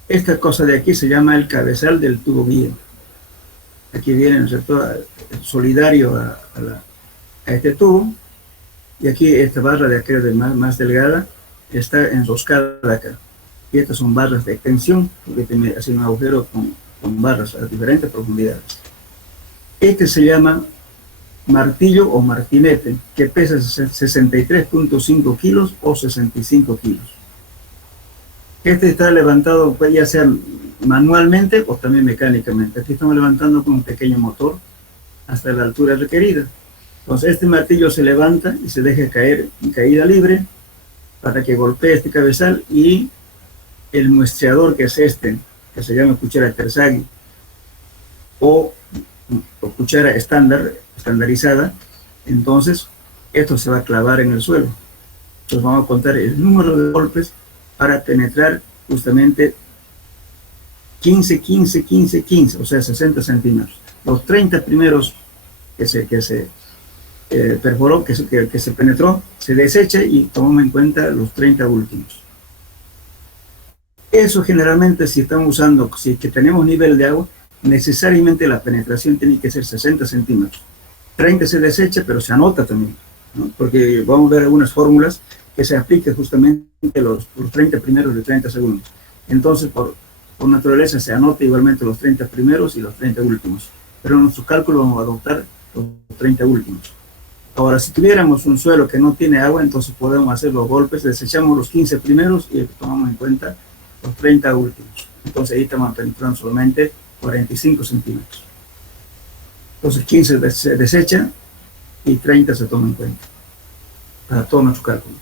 Esta cosa de aquí se llama el cabezal del tubo guía. Aquí viene, ¿no es cierto?, solidario a este tubo, y aquí esta barra de acá más delgada está enroscada acá. Y estas son barras de extensión, porque tiene así un agujero con barras a diferentes profundidades. Este se llama martillo o martinete, que pesa 63.5 kilos o 65 kilos. Este está levantado pues, ya sea manualmente o también mecánicamente. Aquí estamos levantando con un pequeño motor hasta la altura requerida. Entonces este martillo se levanta y se deja caer en caída libre para que golpee este cabezal, y el muestreador, que es este, que se llama cuchara Terzaghi o cuchara estandarizada, entonces esto se va a clavar en el suelo. Entonces vamos a contar el número de golpes para penetrar justamente 15, 15, 15, 15, o sea, 60 centímetros. Los 30 primeros que se perforó, que se penetró, se desecha y tomamos en cuenta los 30 últimos. Eso generalmente, si estamos usando, si que tenemos nivel de agua, necesariamente la penetración tiene que ser 60 centímetros. 30 se desecha, pero se anota también, ¿no? Porque vamos a ver algunas fórmulas que se apliquen justamente los 30 primeros de 30 segundos. Entonces, por naturaleza, se anota igualmente los 30 primeros y los 30 últimos. Pero en nuestro cálculo vamos a adoptar los 30 últimos. Ahora, si tuviéramos un suelo que no tiene agua, entonces podemos hacer los golpes, desechamos los 15 primeros y tomamos en cuenta los 30 últimos. Entonces ahí estamos penetrando solamente 45 centímetros. Entonces 15 se desecha y 30 se toma en cuenta para todo nuestro cálculo.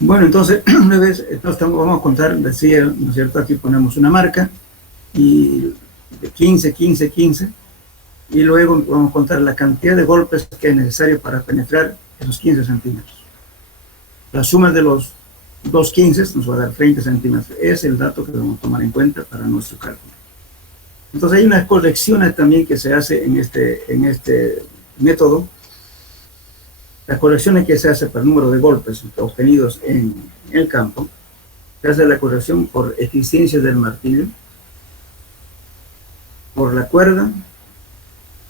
Bueno, entonces, una vez, vamos a contar, decía, ¿no es cierto? Aquí ponemos una marca y de 15, 15, 15, y luego vamos a contar la cantidad de golpes que es necesario para penetrar esos 15 centímetros. La suma de los dos 15 nos va a dar 30 centímetros. Es el dato que vamos a tomar en cuenta para nuestro cálculo. Entonces hay unas correcciones también que se hace en este método. Las correcciones que se hace para el número de golpes obtenidos en el campo, se hace la corrección por eficiencia del martillo, por la cuerda,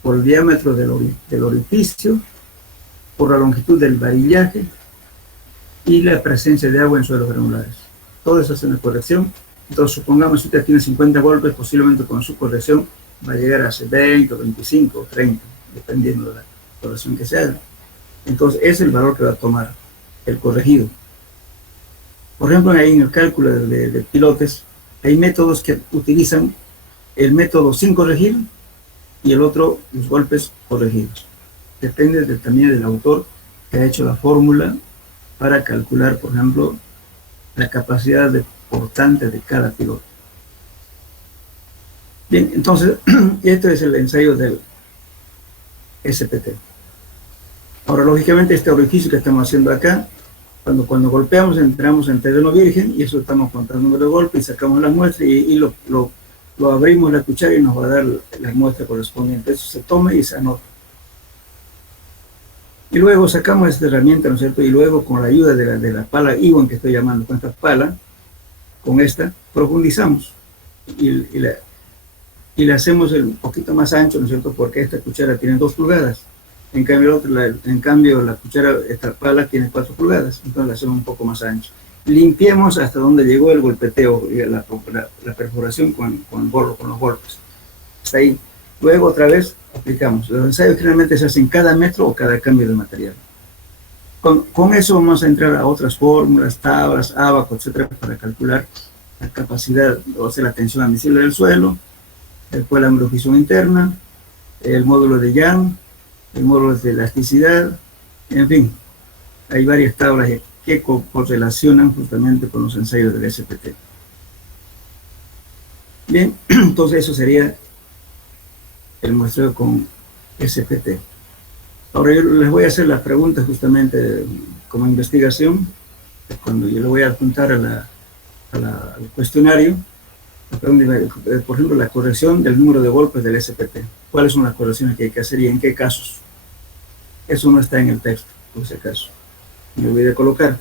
por el diámetro del orificio, por la longitud del varillaje y la presencia de agua en suelos granulares. Todo eso hace una corrección. Entonces, supongamos que usted tiene 50 golpes, posiblemente con su corrección va a llegar a 20, 25 o 30, dependiendo de la corrección que se haga. Entonces, ese es el valor que va a tomar el corregido. Por ejemplo, ahí en el cálculo de pilotes, hay métodos que utilizan el método sin corregir y el otro, los golpes corregidos. Depende también del autor que ha hecho la fórmula para calcular, por ejemplo, la capacidad de portante de cada piloto. Bien, entonces, este es el ensayo del SPT. Ahora, lógicamente, este orificio que estamos haciendo acá, cuando golpeamos, entramos en terreno virgen, y eso estamos contando el número de golpes, y sacamos las muestras, y lo abrimos la cuchara y nos va a dar la muestra correspondiente. Eso se toma y se anota. Y luego sacamos esta herramienta, ¿no es cierto? Y luego, con la ayuda de la pala Iwan que estoy llamando, con esta pala, con esta, profundizamos. Y le hacemos un poquito más ancho, ¿no es cierto? Porque esta cuchara tiene 2 pulgadas. En cambio, la cuchara, esta pala tiene 4 pulgadas. Entonces la hacemos un poco más ancho. Limpiemos hasta donde llegó el golpeteo, la perforación con los golpes. Hasta ahí. Luego otra vez aplicamos. Los ensayos generalmente se hacen cada metro o cada cambio de material. Con eso vamos a entrar a otras fórmulas, tablas, abaco, etcétera, para calcular la capacidad, o sea, la tensión admisible del suelo, después la amortiguación interna, el módulo de Young, el módulo de elasticidad, en fin, hay varias tablas que correlacionan justamente con los ensayos del SPT. Bien, entonces eso sería el muestreo con SPT. Ahora yo les voy a hacer las preguntas justamente como investigación, cuando yo le voy a apuntar al cuestionario, por ejemplo, la corrección del número de golpes del SPT. ¿Cuáles son las correcciones que hay que hacer y en qué casos? Eso no está en el texto, por si acaso. Me voy a colocar,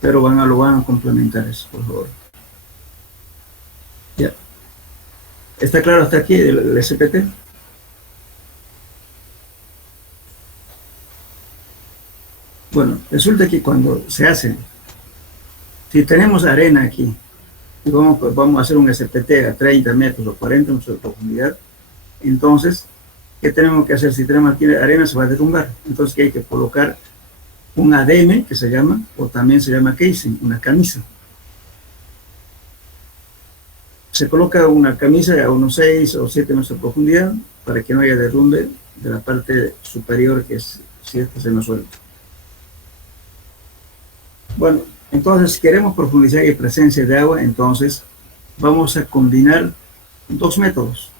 pero lo van a complementar eso, por favor. Ya. ¿Está claro hasta aquí el SPT? Bueno, resulta que cuando se hace, si tenemos arena aquí, y vamos a hacer un SPT a 30 metros o 40 metros de profundidad, entonces, ¿qué tenemos que hacer? Si tenemos aquí arena, se va a derrumbar. Entonces, ¿qué hay que colocar? Un ADM, que se llama, o también se llama casing, una camisa. Se coloca una camisa a unos 6 o 7 metros de profundidad para que no haya derrumbe de la parte superior, que es si es que se nos suelta. Bueno, entonces, si queremos profundizar y presencia de agua, entonces vamos a combinar dos métodos: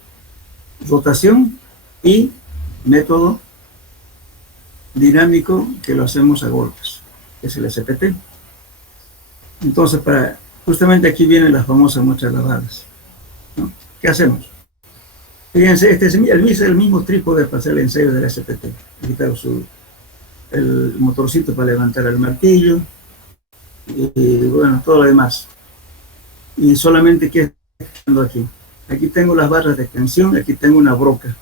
rotación y método dinámico, que lo hacemos a golpes, que es el SPT. Entonces, justamente aquí vienen las famosas muestras lavadas, ¿no? ¿Qué hacemos? Fíjense, este es el mismo trípode para hacer el ensayo del SPT. Aquí está el motorcito para levantar el martillo, y bueno, todo lo demás. Y solamente que aquí. Aquí tengo las barras de extensión, aquí tengo una broca.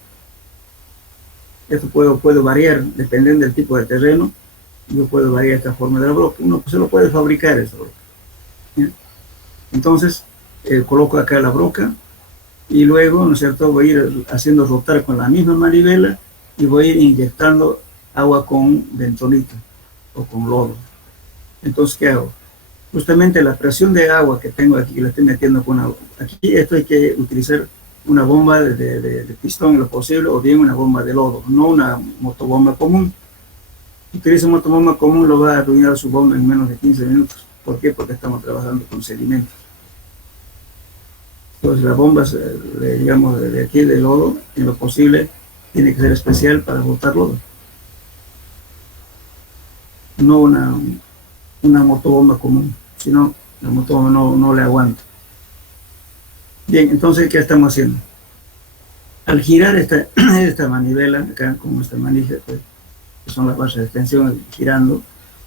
Esto puedo variar dependiendo del tipo de terreno. Yo puedo variar esta forma de la broca. Uno se lo puede fabricar esa broca. ¿Bien? Entonces, coloco acá la broca y luego, ¿no es cierto?, voy a ir haciendo rotar con la misma manivela y voy a ir inyectando agua con bentonita o con lodo. Entonces, ¿qué hago? Justamente la presión de agua que tengo aquí, que la estoy metiendo con agua. Aquí esto hay que utilizar una bomba de pistón en lo posible, o bien una bomba de lodo, no una motobomba común. Si utiliza una motobomba común, lo va a arruinar su bomba en menos de 15 minutos. ¿Por qué? Porque estamos trabajando con sedimentos. Entonces la bomba, digamos, de aquí de lodo, en lo posible, tiene que ser especial para botar lodo. No una motobomba común, sino la motobomba no le aguanta. Bien, entonces, ¿qué estamos haciendo? Al girar esta manivela, acá como esta manija, pues, que son las barras de extensión, girando,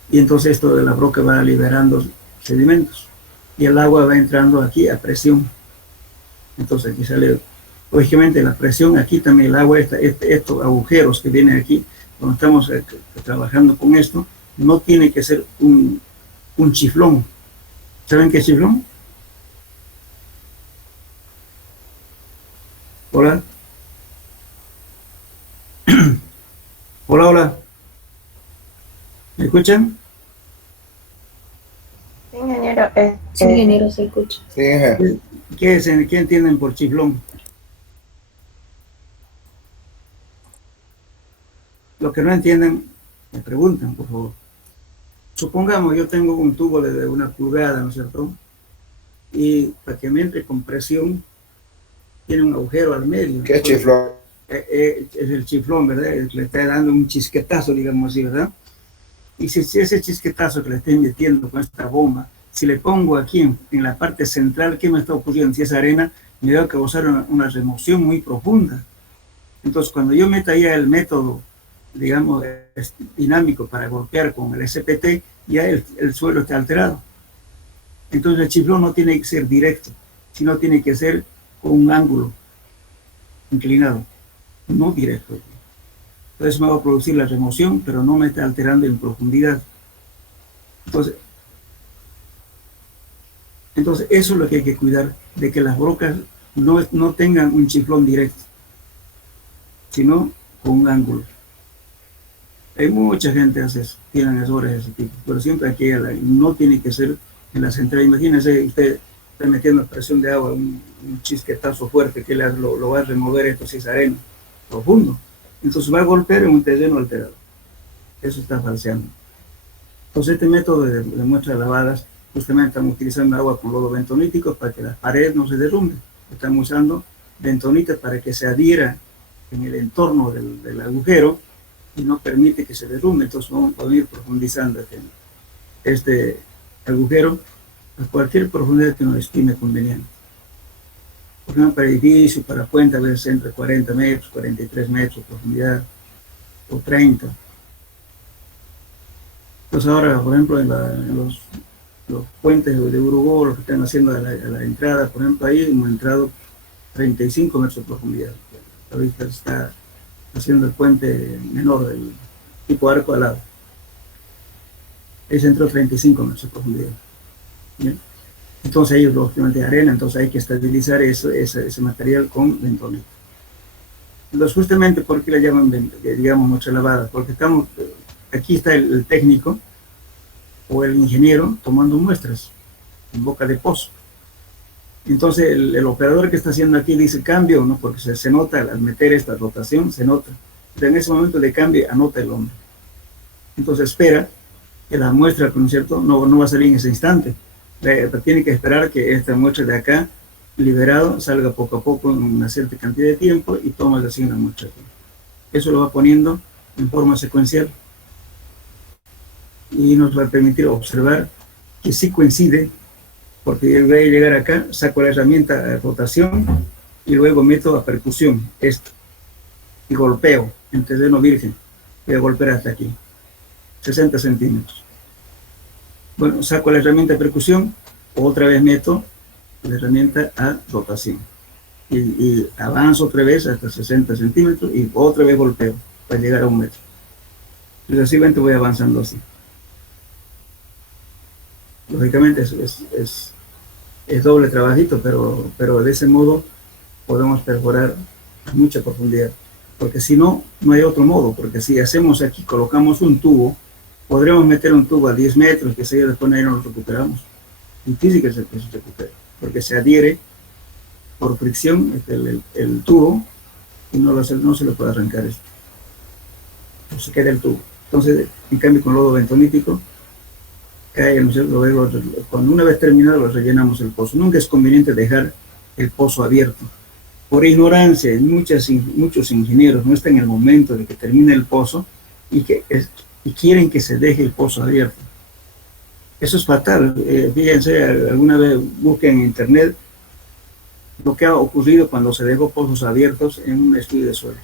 y entonces esto de la broca va liberando sedimentos, y el agua va entrando aquí a presión. Entonces aquí sale, lógicamente, la presión, aquí también el agua, estos agujeros que vienen aquí, cuando estamos trabajando con esto, no tiene que ser un chiflón. ¿Saben qué es chiflón? Hola. Hola, hola. ¿Me escuchan? Sí, ingeniero. Sí, ingeniero, se escucha. Sí, ¿Qué entienden por chiflón? Los que no entienden, me preguntan, por favor. Supongamos, yo tengo un tubo de 1 pulgada, ¿no es cierto? Y para que me entre con presión, tiene un agujero al medio. ¿qué es chiflón? Es el chiflón, ¿verdad? Le está dando un chisquetazo, digamos así, ¿verdad? Y si ese chisquetazo que le estoy metiendo con esta bomba, si le pongo aquí en la parte central, ¿qué me está ocurriendo? Si es arena, me va a causar una remoción muy profunda. Entonces, cuando yo meta ya el método, digamos, dinámico para golpear con el SPT, ya el suelo está alterado. Entonces, el chiflón no tiene que ser directo, sino tiene que ser con un ángulo inclinado, no directo. Entonces me va a producir la remoción, pero no me está alterando en profundidad. Entonces eso es lo que hay que cuidar, de que las brocas no tengan un chiflón directo, sino con un ángulo. Hay mucha gente que hace eso, tienen errores de ese tipo, pero siempre aquí no tiene que ser en la central. Imagínense, usted está metiendo presión de agua, un chisquetazo fuerte que lo va a remover, esto si es arena, profundo. Entonces va a golpear en un terreno alterado. Eso está falseando. Entonces este método de muestras lavadas, justamente estamos utilizando agua con lodo bentonítico para que las paredes no se derrumben. Estamos usando bentonita para que se adhiera en el entorno del agujero y no permite que se derrumbe. Entonces vamos a ir profundizando este agujero a cualquier profundidad que nos estime conveniente. Por ejemplo, para edificio, para puente, a veces entre 40 metros, 43 metros de profundidad, o 30. Entonces ahora, por ejemplo, en los puentes de Uruguay, los que están haciendo a la entrada, por ejemplo, ahí hemos entrado 35 metros de profundidad. Ahorita está haciendo el puente menor del tipo arco alado. Ahí se entró 35 metros de profundidad. ¿Bien? Entonces ahí lógicamente arena, entonces hay que estabilizar ese material con bentonita. Entonces justamente, ¿por qué la llaman, digamos, noche lavada? Porque aquí está el técnico o el ingeniero tomando muestras en boca de pozo. Entonces el operador que está haciendo aquí dice cambio, ¿no? Porque se nota al meter esta rotación, se nota. Pero en ese momento de cambio anota el hombre. Entonces espera que la muestra, ¿no es cierto?, no va a salir en ese instante. Tiene que esperar que esta muestra de acá, liberado, salga poco a poco en una cierta cantidad de tiempo y toma así una muestra aquí. Eso lo va poniendo en forma secuencial y nos va a permitir observar que sí coincide, porque él va a llegar acá, saco la herramienta de rotación y luego meto a percusión, esto, y golpeo en terreno virgen. Voy a golpear hasta aquí, 60 centímetros. Bueno, saco la herramienta de percusión, otra vez meto la herramienta a rotación. Y avanzo otra vez hasta 60 centímetros y otra vez golpeo para llegar a 1 metro. Sucesivamente voy avanzando así. Lógicamente es doble trabajito, pero de ese modo podemos perforar a mucha profundidad. Porque si no, no hay otro modo. Porque si hacemos aquí, colocamos un tubo, podremos meter un tubo a 10 metros, que se después ahí no lo recuperamos. Difícil que se recupere, porque se adhiere por fricción el tubo y no se le puede arrancar esto. Entonces se queda el tubo. Entonces, en cambio, con lodo bentonítico, cae, luego, cuando una vez terminado, lo rellenamos el pozo. Nunca es conveniente dejar el pozo abierto. Por ignorancia, muchos ingenieros no están en el momento de que termine el pozo y quieren que se deje el pozo abierto. Eso es fatal. Fíjense, alguna vez busquen en internet lo que ha ocurrido cuando se dejó pozos abiertos en un estudio de suelo.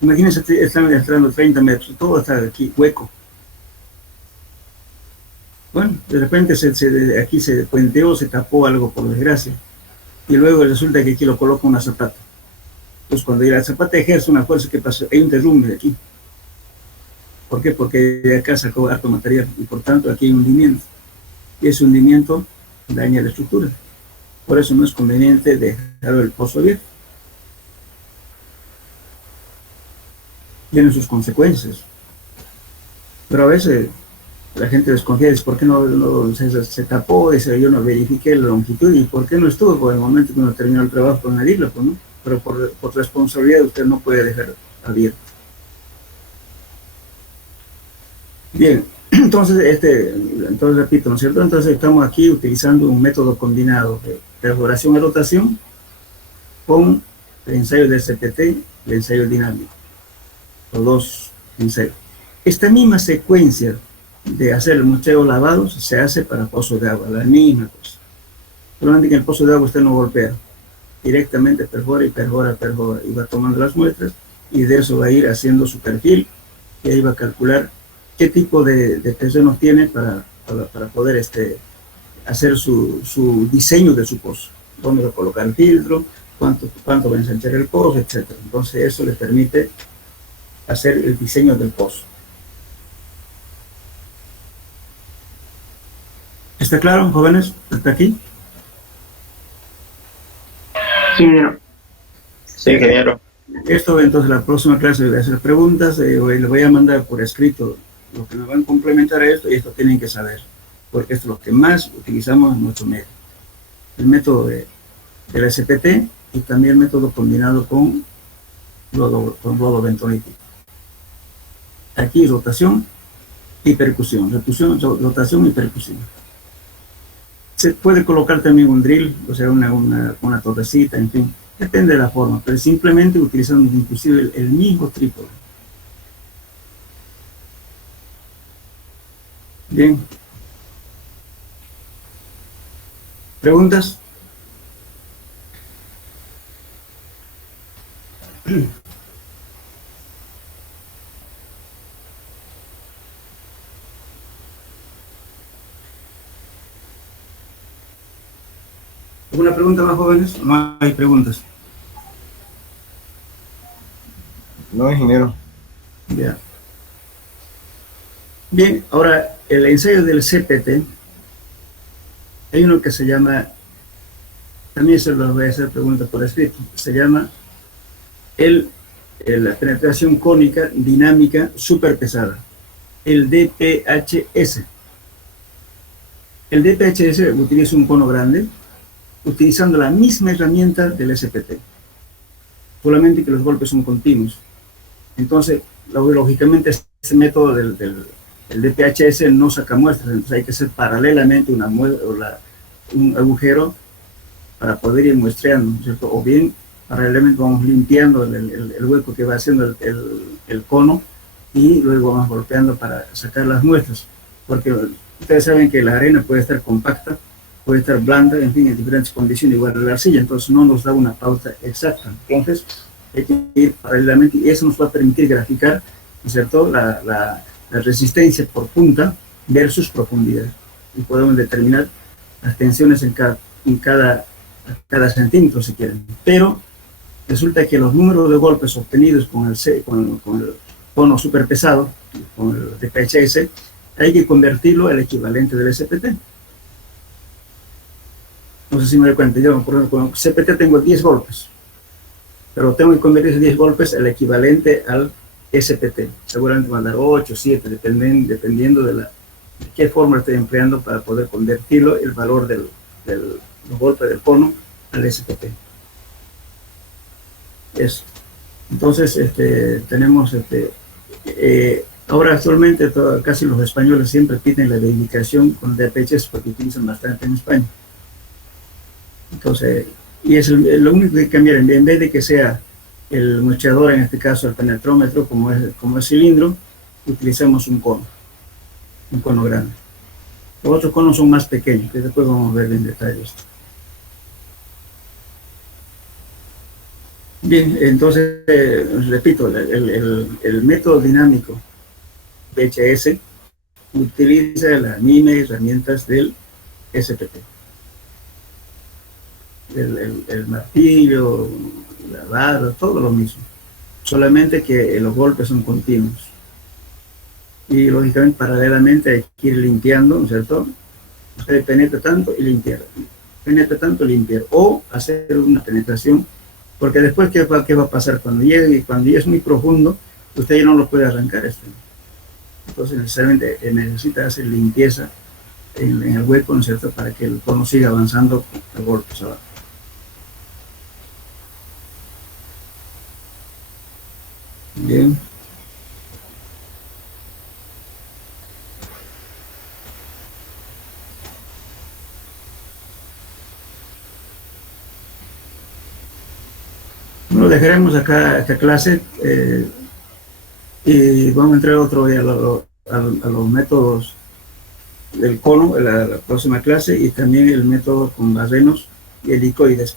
Imagínense, están entrando 30 metros, todo está aquí hueco. Bueno, de repente aquí se puenteó, se tapó algo por desgracia. Y luego resulta que aquí lo coloca una zapata. Entonces cuando la zapata ejerce una fuerza, ¿qué pasa? Hay un derrumbe aquí. ¿Por qué? Porque de acá sacó harto material y por tanto aquí hay un hundimiento. Y ese hundimiento daña la estructura. Por eso no es conveniente dejar el pozo abierto. Tienen sus consecuencias. Pero a veces la gente desconfía, dice, ¿por qué no se tapó? Dice, yo no verifiqué la longitud, ¿y por qué no estuvo? Por el momento que uno terminó el trabajo con el hilo, pues, ¿no? Pero por responsabilidad usted no puede dejar abierto. Bien, entonces repito, ¿no es cierto? Entonces estamos aquí utilizando un método combinado de perforación y rotación con el ensayo de CPT y el ensayo dinámico. Los dos ensayos. Esta misma secuencia de hacer el muestreo lavado se hace para pozo de agua, la misma cosa. Solamente que en el pozo de agua usted no golpea, directamente perfora y perfora, y va tomando las muestras y de eso va a ir haciendo su perfil y ahí va a calcular qué tipo de terrenos tiene para poder hacer su diseño de su pozo, dónde va a colocar el filtro, cuánto va a ensanchar el pozo, etc. Entonces eso le permite hacer el diseño del pozo. ¿Está claro, jóvenes? ¿Hasta aquí? Sí, ingeniero. Sí, ingeniero. Esto, entonces, la próxima clase voy a hacer preguntas, le voy a mandar por escrito lo que me van a complementar a esto, y esto tienen que saber, porque esto es lo que más utilizamos en nuestro medio. El método de la SPT y también el método combinado con lodo bentonítico. Aquí rotación y percusión, rotación y percusión. Se puede colocar también un drill, o sea, una torrecita, en fin, depende de la forma, pero simplemente utilizando inclusive el mismo trípode. Bien. ¿Preguntas? ¿Alguna pregunta más, jóvenes? No hay preguntas. No, ingeniero. Ya. Bien, ahora el ensayo del CPT, hay uno que se llama, también se los voy a hacer preguntas por escrito, se llama la penetración cónica dinámica superpesada, el DPHS. El DPHS utiliza un cono grande, utilizando la misma herramienta del SPT, solamente que los golpes son continuos. Entonces, lógicamente, ese método del DPHS no saca muestras, entonces hay que hacer paralelamente un agujero para poder ir muestreando, ¿cierto? O bien, paralelamente vamos limpiando el hueco que va haciendo el cono y luego vamos golpeando para sacar las muestras, porque ustedes saben que la arena puede estar compacta, puede estar blanda, en fin, en diferentes condiciones, igual la arcilla, entonces no nos da una pauta exacta. Entonces, hay que ir paralelamente y eso nos va a permitir graficar, ¿no es cierto?, la resistencia por punta versus profundidad. Y podemos determinar las tensiones en cada centímetro, si quieren. Pero resulta que los números de golpes obtenidos con el cono superpesado, con el DPHS, hay que convertirlo al equivalente del SPT. No sé si me doy cuenta, yo por ejemplo, con CPT tengo 10 golpes, pero tengo que convertir esos 10 golpes al equivalente al SPT. Seguramente van a dar 8, 7, dependiendo de qué forma estoy empleando para poder convertirlo, el valor del golpe del cono al SPT. Eso. Entonces, tenemos, ahora actualmente casi los españoles siempre piden la dedicación con DPHS porque utilizan bastante en España. Entonces, y es lo único que hay que cambiar, en vez de que sea el muestreador, en este caso el penetrómetro, como es cilindro, utilizamos un cono grande. Los otros conos son más pequeños, que después vamos a ver en detalle esto. Bien, entonces, repito, el método dinámico DPHS utiliza las mismas herramientas del SPT. El martillo, la barra, todo lo mismo, solamente que los golpes son continuos y lógicamente paralelamente hay que ir limpiando, ¿no es cierto? Usted penetra tanto y limpiar, o hacer una penetración, porque después ¿qué va a pasar? Cuando ya es muy profundo, usted ya no lo puede arrancar entonces necesariamente necesita hacer limpieza en el hueco, ¿no es cierto?, para que el cono siga avanzando a golpes abajo. Bien. Bueno, dejaremos acá esta clase y vamos a entrar otro día a los métodos del cono en la próxima clase y también el método con barrenos y helicoides.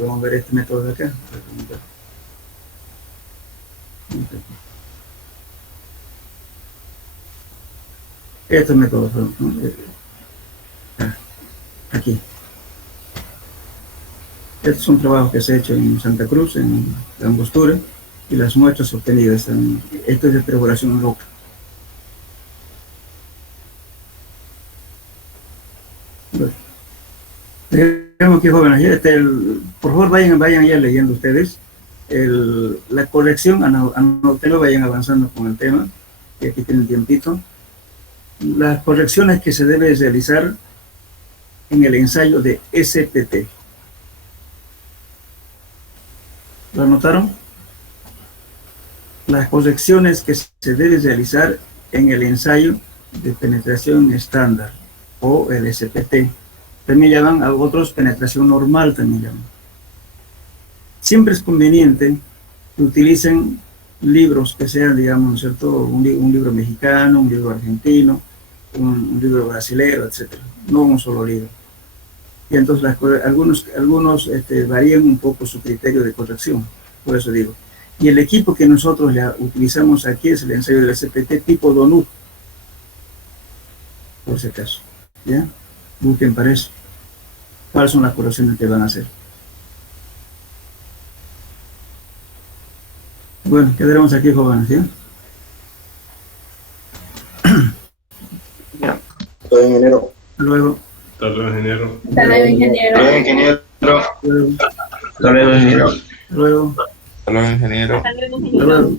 Vamos a ver este método de acá. Estos métodos son, ¿no? Aquí. Estos son trabajos que se han hecho en Santa Cruz, en la Angostura, y las muestras obtenidas. Esto es de perforación loca. Digamos que jóvenes, por favor vayan ya leyendo ustedes. La corrección, anótenlo, vayan avanzando con el tema, que aquí tienen tiempito. Las correcciones que se deben realizar en el ensayo de SPT. ¿Lo anotaron? Las correcciones que se deben realizar en el ensayo de penetración estándar o el SPT. también llaman a otros penetración normal, también llaman. Siempre es conveniente que utilicen libros que sean, digamos, ¿no es cierto?, un libro mexicano, un libro argentino, un libro brasilero, etc. No un solo libro. Y entonces algunos varían un poco su criterio de corrección, por eso digo. Y el equipo que nosotros ya utilizamos aquí es el ensayo del SPT tipo Donut, por si acaso. ¿Ya? Busquen para eso. ¿Cuáles son las correcciones que van a hacer? Bueno, quedaremos aquí, jóvenes, ¿sí? Todo ingeniero. Luego. Hasta luego, ingeniero. Hasta luego, ingeniero. Todo ingeniero. Luego. Hasta luego, ingeniero. Luego. Todo ingeniero. Hasta luego, Hasta ingeniero. luego.